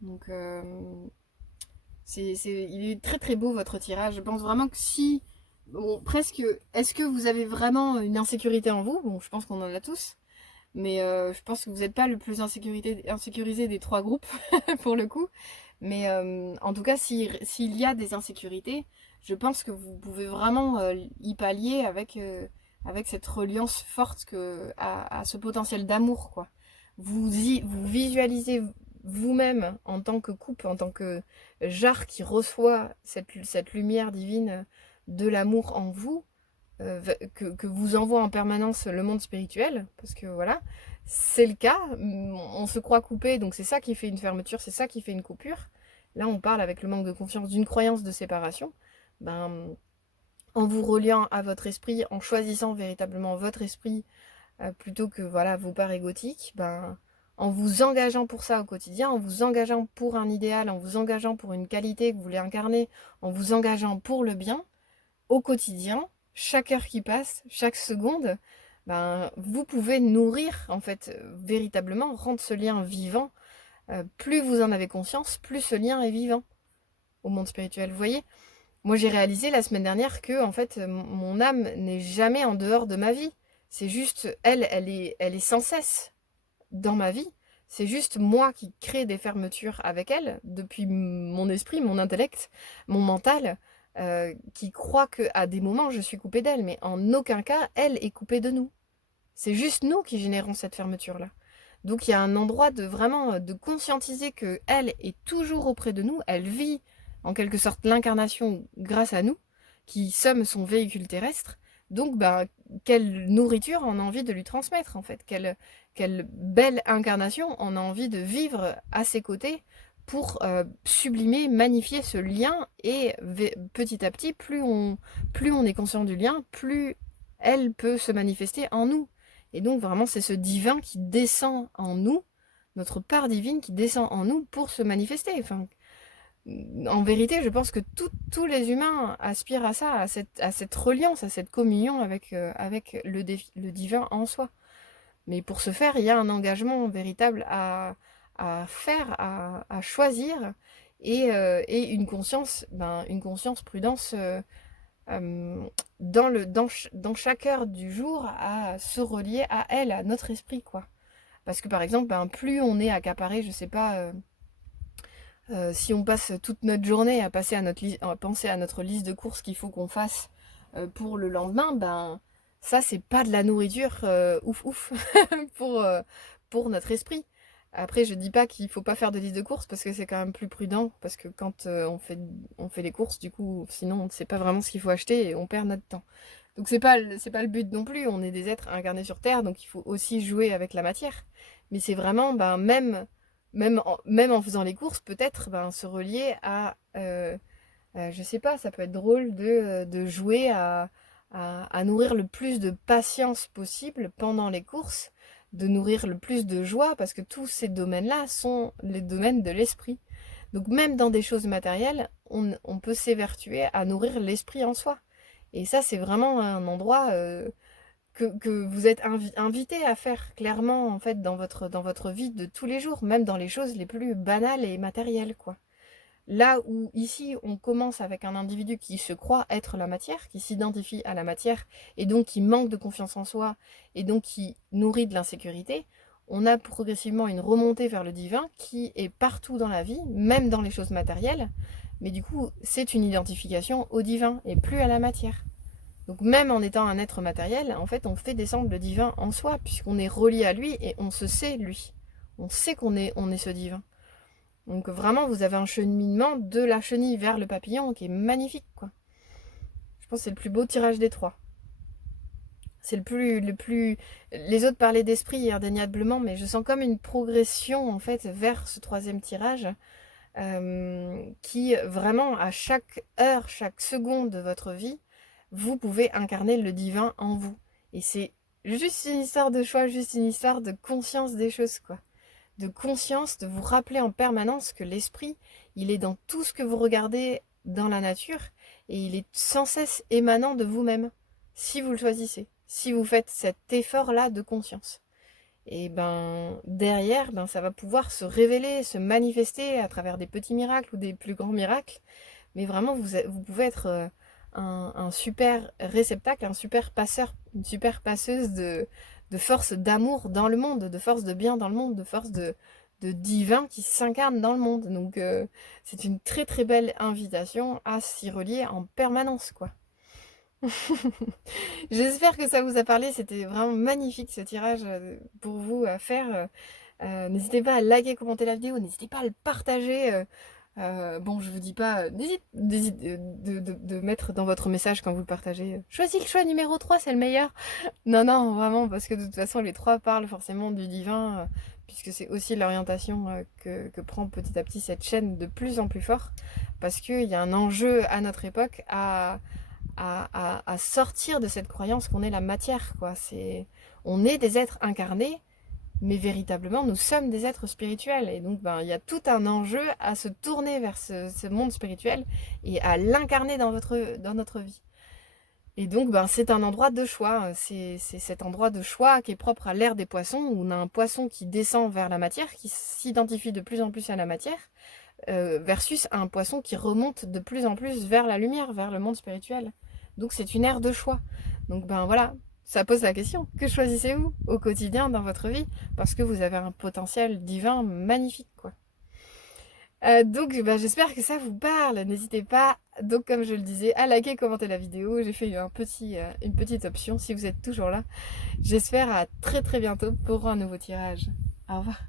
Donc, il est très très beau votre tirage. Je pense vraiment que si, bon, presque, est-ce que vous avez vraiment une insécurité en vous? Bon, je pense qu'on en a tous. Mais je pense que vous n'êtes pas le plus insécurisé des trois groupes, pour le coup. Mais en tout cas, s'il y a des insécurités, je pense que vous pouvez vraiment y pallier avec cette reliance forte à ce potentiel d'amour, quoi. Vous visualisez vous-même en tant que coupe, en tant que jarre qui reçoit cette lumière divine de l'amour en vous, que vous envoie en permanence le monde spirituel, parce que voilà, c'est le cas, on se croit coupé, donc c'est ça qui fait une fermeture, c'est ça qui fait une coupure. Là, on parle avec le manque de confiance d'une croyance de séparation. Ben, en vous reliant à votre esprit, en choisissant véritablement votre esprit, plutôt que voilà vos parts égotiques, ben, en vous engageant pour ça au quotidien, en vous engageant pour un idéal, en vous engageant pour une qualité que vous voulez incarner, en vous engageant pour le bien, au quotidien, chaque heure qui passe, chaque seconde, ben, vous pouvez nourrir, en fait, véritablement, rendre ce lien vivant. Plus vous en avez conscience, plus ce lien est vivant au monde spirituel. Vous voyez, moi j'ai réalisé la semaine dernière que, en fait, mon âme n'est jamais en dehors de ma vie. C'est juste, elle est sans cesse dans ma vie. C'est juste moi qui crée des fermetures avec elle, depuis mon esprit, mon intellect, mon mental, qui croit qu'à des moments je suis coupée d'elle, mais en aucun cas elle est coupée de nous. C'est juste nous qui générons cette fermeture-là. Donc il y a un endroit de vraiment de conscientiser que elle est toujours auprès de nous, elle vit en quelque sorte l'incarnation grâce à nous, qui sommes son véhicule terrestre. Donc bah, quelle nourriture on a envie de lui transmettre en fait, quelle belle incarnation on a envie de vivre à ses côtés pour sublimer, magnifier ce lien et petit à petit, plus on est conscient du lien, plus elle peut se manifester en nous. Et donc vraiment c'est ce divin qui descend en nous, notre part divine qui descend en nous pour se manifester. Enfin, en vérité, je pense que tous les humains aspirent à ça, à cette reliance, à cette communion avec le divin en soi. Mais pour ce faire, il y a un engagement véritable à faire, à choisir, et une conscience prudence dans chaque heure du jour à se relier à elle, à notre esprit, quoi. Parce que par exemple, ben, plus on est accaparé, je sais pas, si on passe toute notre journée à penser à notre liste de courses qu'il faut qu'on fasse pour le lendemain, ben ça c'est pas de la nourriture ouf ouf pour notre esprit. Après, je dis pas qu'il faut pas faire de liste de courses parce que c'est quand même plus prudent, parce que quand on fait les courses, du coup, sinon on ne sait pas vraiment ce qu'il faut acheter et on perd notre temps. Donc c'est pas le but non plus, on est des êtres incarnés sur Terre, donc il faut aussi jouer avec la matière. Mais c'est vraiment, ben, même en faisant les courses, peut-être ben, se relier à, je sais pas, ça peut être drôle de jouer à nourrir le plus de patience possible pendant les courses, de nourrir le plus de joie, parce que tous ces domaines-là sont les domaines de l'esprit. Donc même dans des choses matérielles, on peut s'évertuer à nourrir l'esprit en soi. Et ça, c'est vraiment un endroit que vous êtes invité à faire clairement en fait dans votre vie de tous les jours, même dans les choses les plus banales et matérielles, quoi. Là où ici, on commence avec un individu qui se croit être la matière, qui s'identifie à la matière, et donc qui manque de confiance en soi, et donc qui nourrit de l'insécurité, on a progressivement une remontée vers le divin qui est partout dans la vie, même dans les choses matérielles, mais du coup, c'est une identification au divin et plus à la matière. Donc même en étant un être matériel, en fait, on fait descendre le divin en soi, puisqu'on est relié à lui et on se sait lui. On sait on est ce divin. Donc vraiment, vous avez un cheminement de la chenille vers le papillon qui est magnifique, quoi. Je pense que c'est le plus beau tirage des trois. C'est Les autres parlaient d'esprit indéniablement, mais je sens comme une progression en fait vers ce troisième tirage qui vraiment à chaque heure, chaque seconde de votre vie, vous pouvez incarner le divin en vous. Et c'est juste une histoire de choix, juste une histoire de conscience des choses, quoi. De conscience, de vous rappeler en permanence que l'esprit, il est dans tout ce que vous regardez dans la nature et il est sans cesse émanant de vous-même, si vous le choisissez, si vous faites cet effort-là de conscience. Et ben derrière, ben ça va pouvoir se révéler, se manifester à travers des petits miracles ou des plus grands miracles. Mais vraiment, vous pouvez être un super réceptacle, un super passeur, une super passeuse de force d'amour dans le monde, de force de bien dans le monde, de force de divin qui s'incarne dans le monde. Donc c'est une très très belle invitation à s'y relier en permanence, quoi. J'espère que ça vous a parlé, c'était vraiment magnifique ce tirage pour vous à faire. N'hésitez pas à liker, commenter la vidéo, n'hésitez pas à le partager. Bon, je vous dis pas, n'hésite de mettre dans votre message quand vous le partagez. Choisis le choix numéro 3, c'est le meilleur. Non, non, vraiment, parce que de toute façon, les trois parlent forcément du divin, puisque c'est aussi l'orientation que prend petit à petit cette chaîne de plus en plus fort, parce qu'il y a un enjeu à notre époque à sortir de cette croyance qu'on est la matière, quoi. On est des êtres incarnés, mais véritablement, nous sommes des êtres spirituels. Et donc, ben, il y a tout un enjeu à se tourner vers ce monde spirituel et à l'incarner dans notre vie. Et donc, ben, c'est un endroit de choix. C'est cet endroit de choix qui est propre à l'ère des poissons, où on a un poisson qui descend vers la matière, qui s'identifie de plus en plus à la matière, versus un poisson qui remonte de plus en plus vers la lumière, vers le monde spirituel. Donc, c'est une ère de choix. Donc, ben voilà, ça pose la question. Que choisissez-vous au quotidien dans votre vie? Parce que vous avez un potentiel divin magnifique, quoi. Donc bah, j'espère que ça vous parle. N'hésitez pas, donc comme je le disais, à liker, commenter la vidéo. J'ai fait une petite option si vous êtes toujours là. J'espère à très très bientôt pour un nouveau tirage. Au revoir.